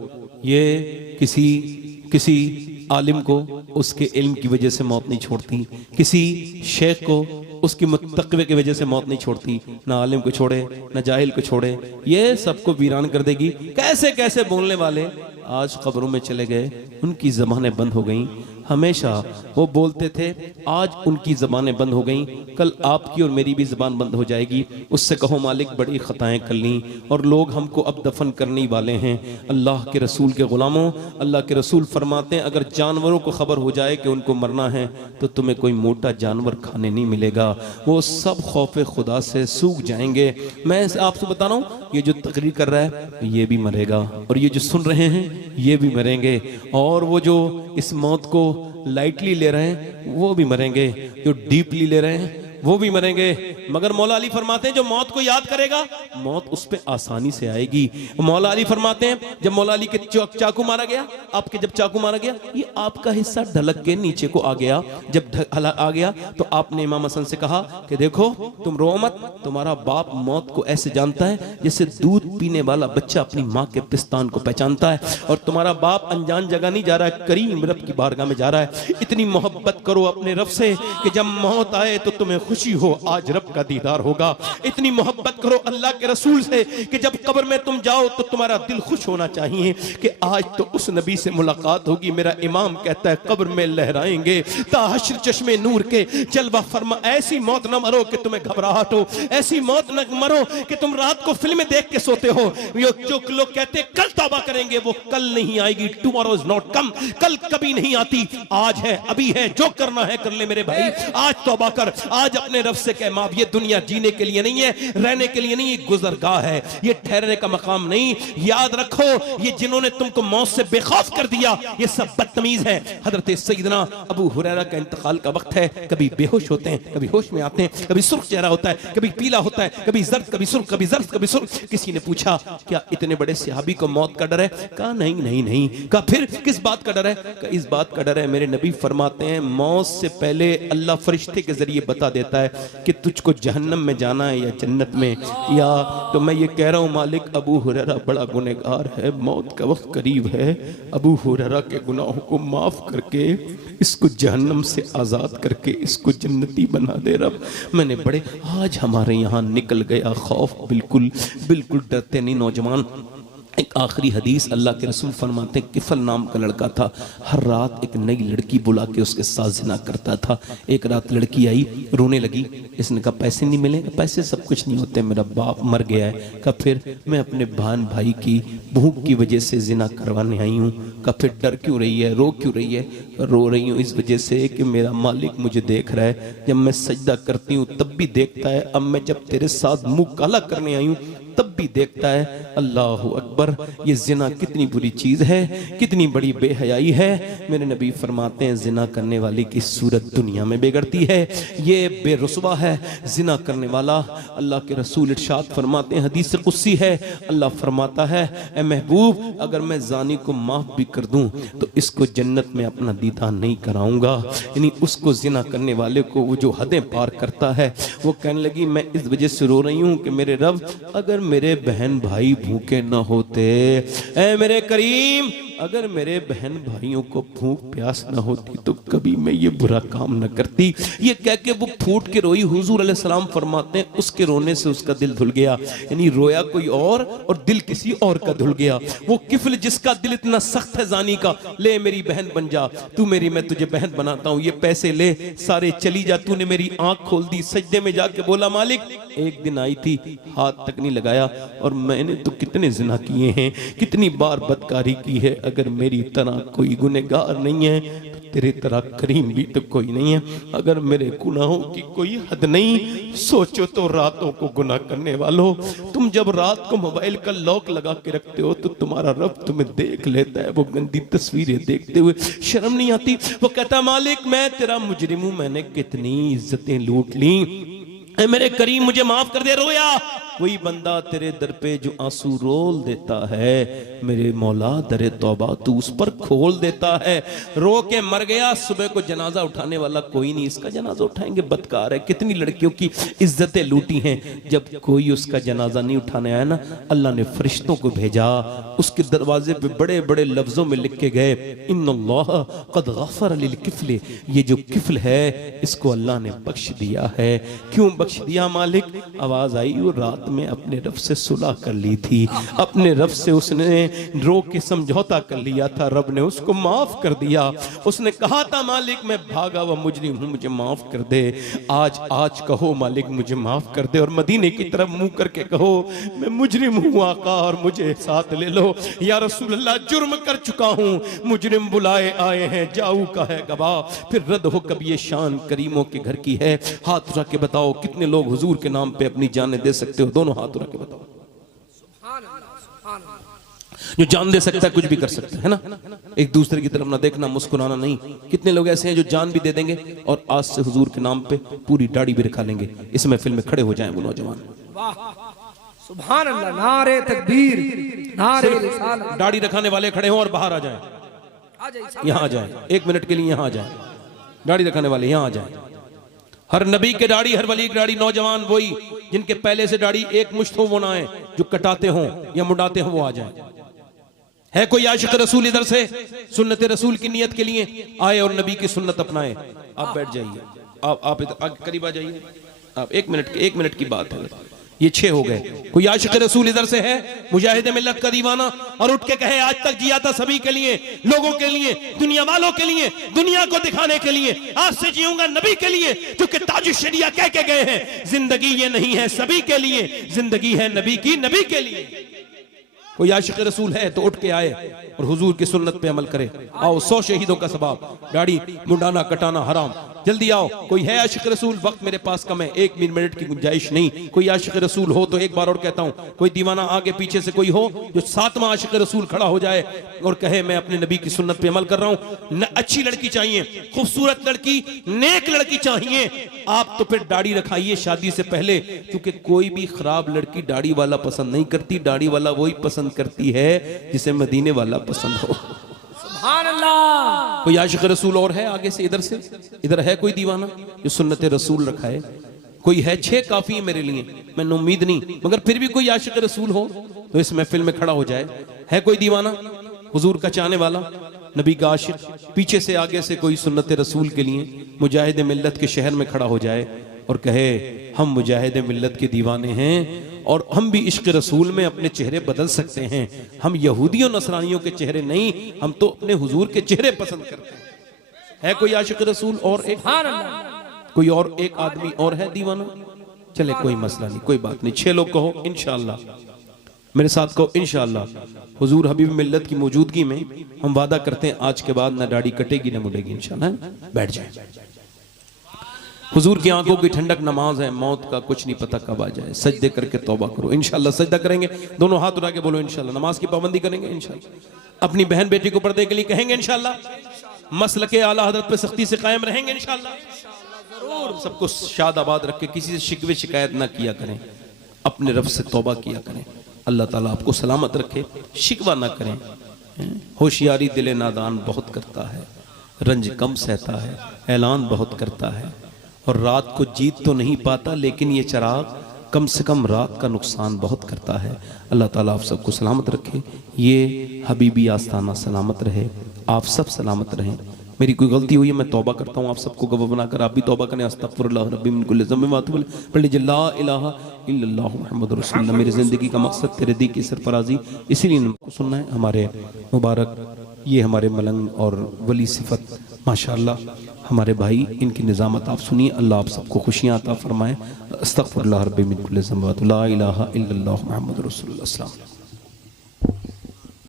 ये किसी आलिम को उसके इल्म की वजह से मौत नहीं छोड़ती, किसी शेख को उसकी तकवे की वजह से मौत नहीं छोड़ती, ना आलिम को छोड़े ना जाहिल को छोड़े, ये सबको वीरान कर देगी। कैसे कैसे बोलने वाले आज कब्रों में चले गए, उनकी ज़बानें बंद हो गईं। हमेशा वो बोलते थे, आज उनकी ज़बानें बंद हो गईं, कल आपकी और मेरी भी ज़बान बंद हो जाएगी। उससे कहो मालिक बड़ी ख़ताएं कर लीं और लोग हमको अब दफन करने वाले हैं। अल्लाह के रसूल के ग़ुलामों, अल्लाह के रसूल फरमाते हैं अगर जानवरों को खबर हो जाए कि उनको मरना है तो तुम्हें कोई मोटा जानवर खाने नहीं मिलेगा, वो सब खौफ खुदा से सूख जाएंगे। मैं आपसे बता रहा हूँ, ये जो तकरीर कर रहा है ये भी मरेगा, और ये जो सुन रहे हैं ये भी मरेंगे, और वो जो इस मौत को लाइटली ले रहे हैं वो भी मरेंगे, जो डीपली ले रहे हैं वो भी मरेंगे। मगर मौला अली फरमाते हैं जो मौत को याद करेगा मौत उस पे आसानी से आएगी। मौला अली फरमाते हैं जब मौला अली के चाकू मारा गया, आपके जब चाकू मारा गया, ये आपका हिस्सा ढलक के नीचे को आ गया। जब आ गया तो आपने इमाम हसन से कहा कि देखो तुम रो मत, तुम्हारा बाप मौत को ऐसे जानता है जैसे दूध पीने वाला बच्चा अपनी माँ के पिस्तान को पहचानता है, और तुम्हारा बाप अनजान जगह नहीं जा रहा है, करीम रब की बारगाह में जा रहा है। इतनी मोहब्बत करो अपने रब से कि जब मौत आए तो तुम्हें खुशी हो, आज रब का दीदार होगा। इतनी मोहब्बत करो अल्लाह के रसूल से कि जब कब्र में तुम जाओ तो तुम्हारा दिल खुश होना चाहिए कि आज तो उस नबी से मुलाकात होगी। मेरा इमाम कहता है कब्र में लहराएंगे ताहश्र चश्मे नूर के जलवा फरमा। ऐसी मौत न मरो कि तुम्हें घबराहट हो, ऐसी मौत न मरो कि तुम रात को फिल्में देख के सोते हो। जो लोग कहते हैं कल तौबा करेंगे, वो कल नहीं आएगी। टुमारो इज नॉट कम, कल कभी नहीं आती, आज है, अभी है। जो करना है कर ले मेरे भाई, आज तौबा कर। आज अपने रब से कह माफ, ये दुनिया जीने के लिए नहीं है, रहने के लिए नहीं, ये गुजरगाह है, ये ठहरने का मकाम नहीं। याद रखो ये जिन्होंने तुमको मौत से बेखौफ कर दिया ये सब बदतमीज है। हजरत सैयदना अबू हुरैरा का इंतकाल का वक्त है, कभी बेहोश होते हैं, कभी होश में आते हैं, कभी सुर्ख चेहरा होता है, कभी पीला होता है, कभी जर्द, कभी सुर्ख, कभी जर्द, कभी सुर्ख। किसी ने पूछा क्या इतने बड़े सहाबी को मौत का डर है? कहा नहीं नहीं नहीं। कहा फिर किस बात का डर है? कहा इस बात का डर है, मेरे नबी फरमाते हैं मौत से पहले अल्लाह फरिश्ते के जरिए बता देता है कि तुझको जहन्नम में जाना है या जन्नत में। या तो मैं ये कह रहा हूँ मालिक अबू हुरैरा बड़ा गुनहगार है, मौत का वक्त करीब है, अबू हुरैरा के गुनाहों को माफ करके इसको जहन्नम से आज़ाद करके इसको जन्नती बना दे रब। मैंने बड़े आज हमारे यहाँ निकल गया खौफ, बिल्कुल बिल्कुल डरते नहीं नौजवान। एक आखिरी हदीस अल्लाह के रसूल फरमाते हैं किफल नाम का लड़का था, हर रात एक नई लड़की बुला के उसके साथ जिना करता था। एक रात लड़की आई, रोने लगी, इसने कहा पैसे नहीं मिले? पैसे सब कुछ नहीं होते, मेरा बाप मर गया है। कहा फिर? मैं अपने बहन भाई की भूख की वजह से जिना करवाने आई हूँ। कहा फिर डर क्यों रही है, रो क्यों रही है? रो रही हूँ इस वजह से कि मेरा मालिक मुझे देख रहा है, जब मैं सजदा करती हूँ तब भी देखता है, अब मैं जब तेरे साथ मुंह काला करने आई हूँ तब भी देखता है। अल्लाह अकबर, ये जिना कितनी बुरी चीज है, कितनी बड़ी बेहयाई है। मेरे नबी फरमाते हैं जिना करने वाले की सूरत दुनिया में बिगड़ती है, ये बेरुसवा है जिना करने वाला। अल्लाह के रसूल इरशाद फरमाते हैं, हदीस कुदसी है, अल्लाह फरमाता है ए महबूब अगर मैं जानी को माफ भी कर दूं तो इसको जन्नत में अपना दीदार नहीं कराऊंगा। यानी उसको जिना करने वाले को वो जो हदें पार करता है, वो कहने लगी मैं इस वजह से रो रही हूँ कि मेरे रब अगर मेरे बहन भाई भूखे न होते, ऐ मेरे करीम अगर मेरे बहन भाइयों को भूख प्यास न होती तो कभी मैं ये बुरा काम न करती। ये कह के वो फूट के रोई। हुजूर अलैहिस्सलाम फरमाते हैं उसके रोने से उसका दिल धुल गया, यानी रोया कोई और दिल किसी और का धुल गया। वो किफल जिसका दिल इतना सख्त है जानी का, ले मेरी बहन बन जा, तू मेरी, मैं तुझे बहन बनाता हूँ, ये पैसे ले सारे चली जा, तूने मेरी आंख खोल दी। सजदे में जाके बोला मालिक एक दिन आई थी हाथ तक नहीं लगाया और मैंने तो कितने जिना किए हैं, कितनी बार बदकारी की है, अगर मेरी तरह कोई गुनहगार नहीं है तो तेरे तरह करीम भी तो कोई नहीं है। अगर मेरे गुनाहों की कोई हद नहीं, सोचो तो रातों को गुनाह करने वालों, तुम जब रात को मोबाइल का लॉक लगा के रखते हो तो तुम्हारा रब तुम्हें देख लेता है। वो गंदी तस्वीरें देखते हुए शर्म नहीं आती? वो कहता मालिक मैं तेरा मुजरिम हूं, मैंने कितनी इज्जतें लूट ली, मेरे करीम मुझे माफ कर दे। रोया कोई बंदा तेरे दर पे जो आंसू रोल देता है, मेरे मौला दरे तौबा तू उस पर खोल देता है। रो के मर गया, सुबह को जनाजा उठाने वाला कोई नहीं, इसका जनाजा उठाएंगे बदकार है। कितनी लड़कियों की इज्जतें लूटी हैं, जब कोई उसका जनाजा नहीं उठाने आया ना, अल्लाह ने फरिश्तों को भेजा, उसके दरवाजे पे बड़े बड़े लफ्जों में लिख के गए इन्नल्लाह क़द गफ़र लिल किफ़ल, ये जो किफल है इसको अल्लाह ने बख्श दिया है। क्यों बख्श दिया मालिक? आवाज आई वो रात में अपने रब से सुलह कर ली थी, अपने रब से उसने रो के समझौता कर लिया था, रब ने उसको माफ कर दिया। उसने कहा था मालिक मैं भागा हुआ मुजरिम हूं, मुझे माफ कर दे। आज कहो मालिक मुझे माफ कर दे और मदीने की तरफ मुंह करके कहो मैं मुजरिम हूं आका और मुझे साथ ले लो। या रसूल अल्लाह जुर्म कर चुका हूं, मुजरिम बुलाए आए हैं, जाऊ का है गवाह, फिर रद्द हो कभी ये शान करीमों के घर की है। हाथ उठा के बताओ कितने लोग हुजूर के नाम पे अपनी जानें दे सकते हो? दोनों हाथ उठा के बताओ। जो जान दे सकता है कुछ भी कर सकता है ना, एक दूसरे की तरफ ना देखना, मुस्कुराना नहीं। कितने लोग ऐसे हैं जो जान भी दे देंगे और आज से हुजूर के नाम पे पूरी दाढ़ी भी रखा लेंगे। इस महफिल में खड़े हो जाएं वो नौजवान। सुभान अल्लाह, नारे तकबीर, नारे रिसालत। दाढ़ी रखाने वाले खड़े हों और बाहर आ जाएं, यहाँ आ जाएं, 1 मिनट के लिए यहाँ आ जाएं। दाढ़ी रखाने वाले यहाँ आ जाएं। हर नबी के दाढ़ी, हर वली की दाढ़ी। नौजवान वही जिनके पहले से दाढ़ी एक मुश्त हो वो ना आए, जो कटाते हों या मुंडाते हों वो आ जाए। है कोई आशिक रसूल इधर से सुन्नत रसूल की नियत के लिए आए और नबी की सुन्नत अपनाए? आप बैठ जाइए, आप करीब आ जाइए। अब एक मिनट की बात है, ये 6 हो गए। कोई आशिक रसूल इधर से है, मुजाहिद मिल्लत का दीवाना, और उठ के कहे आज तक जिया था सभी के लिए, लोगों के लिए, दुनिया वालों के लिए, दुनिया को दिखाने के लिए, आज से जीऊंगा नबी के लिए, क्योंकि ताजुश शरिया कह के गए हैं जिंदगी ये नहीं है सभी के लिए, जिंदगी है नबी की, नबी के लिए। कोई आशिक रसूल है तो उठ के आए और हुजूर की सुन्नत पे अमल करे। आओ 100 शहीदों का सवाब, दाढ़ी मुंडाना कटाना हराम, जल्दी आओ। कोई है आशिक रसूल? वक्त मेरे पास कम है, 1 मिनट की गुंजाइश नहीं। कोई आशिक रसूल हो तो एक बार और कहता हूं, कोई दीवाना आगे पीछे से कोई हो जो 7वां आशिक रसूल खड़ा हो जाए और कहे मैं अपने नबी की सुन्नत पे अमल कर रहा हूं। अच्छी लड़की चाहिए, खूबसूरत लड़की, नेक लड़की चाहिए। आप तो फिर दाढ़ी रखाइए शादी से पहले, क्योंकि कोई भी खराब लड़की दाढ़ी वाला पसंद नहीं करती, दाढ़ी वाला वही पसंद करती है जिसे मदीने वाला पसंद हो। सुभान अल्लाह। कोई आशिक रसूल और है आगे से? इधर से, इधर है कोई दीवाना जो सुन्नत रसूल रखाए? कोई है? 6 काफी है मेरे लिए, मैंने उम्मीद नहीं, मगर फिर भी कोई आशिक रसूल हो तो इस महफिल में खड़ा हो जाए। है कोई दीवाना, हुजूर का चाहने वाला, नबी का आशिक? पीछे से आगे से कोई सुन्नत रसूल के लिए मुजाहिद मिल्लत के शहर में खड़ा हो जाए और कहे हम मुजाहिद मिल्लत के दीवाने हैं और हम भी इश्क रसूल में अपने चेहरे बदल सकते हैं, हम यहूदियों नसरानियों के चेहरे नहीं, हम तो अपने हुजूर के चेहरे पसंद करते हैं। है कोई आशिक रसूल और एक? कोई और एक आदमी और है दीवाना? चले कोई मसला नहीं, कोई बात नहीं। 6 लोग कहो इंशाअल्लाह, मेरे साथ कहो इंशाअल्लाह। हुजूर हबीब मिल्लत की मौजूदगी में हम वादा करते हैं आज के बाद ना दाढ़ी कटेगी ना मुड़ेगी इंशाअल्लाह। बैठ जाए। हुजूर की आंखों की ठंडक नमाज है, मौत का कुछ नहीं पता कब आ जाए। सजदे करके तौबा करो इंशाअल्लाह। सजदा करेंगे, दोनों हाथ उठा के बोलो इंशाअल्लाह। नमाज की पाबंदी करेंगे इंशाअल्लाह। अपनी बहन बेटी को पर्दे के लिए कहेंगे इंशाअल्लाह। मसलके आला हजरत पे सख्ती से कायम रहेंगे इंशाअल्लाह। सबको शाद आबाद रख के किसी से शिकवे शिकायत ना किया करें, अपने रब से तौबा किया करें। अल्लाह ताला आपको सलामत रखे, शिकवा ना करें। होशियारी दिले नादान बहुत करता है, रंज कम सहता है, ऐलान बहुत करता है, और रात को जीत तो नहीं पाता लेकिन ये चिराग कम से कम रात का नुकसान बहुत करता है। अल्लाह ताला आप सबको सलामत रखे, ये हबीबी आस्ताना सलामत रहे, आप सब सलामत रहें। मेरी कोई गलती हुई है मैं तौबा करता हूँ, आप सबको गवाह बनाकर आप भी तौबा करें। अस्तगफिरुल्लाह रब्बी मिन कुल्लि ज़ंबिन व अतूबु इलैह। पढ़ लीजिए ला इलाहा इल्लल्लाहु मुहम्मदुर रसूलुल्लाह। मेरी ज़िंदगी का मकसद तेरे दी की सरफराजी, इसीलिए सुनना है। हमारे मुबारक ये हमारे मलंग और वली सिफत माशाअल्लाह हमारे भाई, इनकी निज़ामत आप सुनिए। अल्लाह आप सबको खुशियाँ अता फरमाए। अस्तगफिरुल्लाह रब्बी मिन कुल्लि ज़ंबिन व ला इलाहा इल्लल्लाहु मुहम्मदुर रसूलुल्लाह।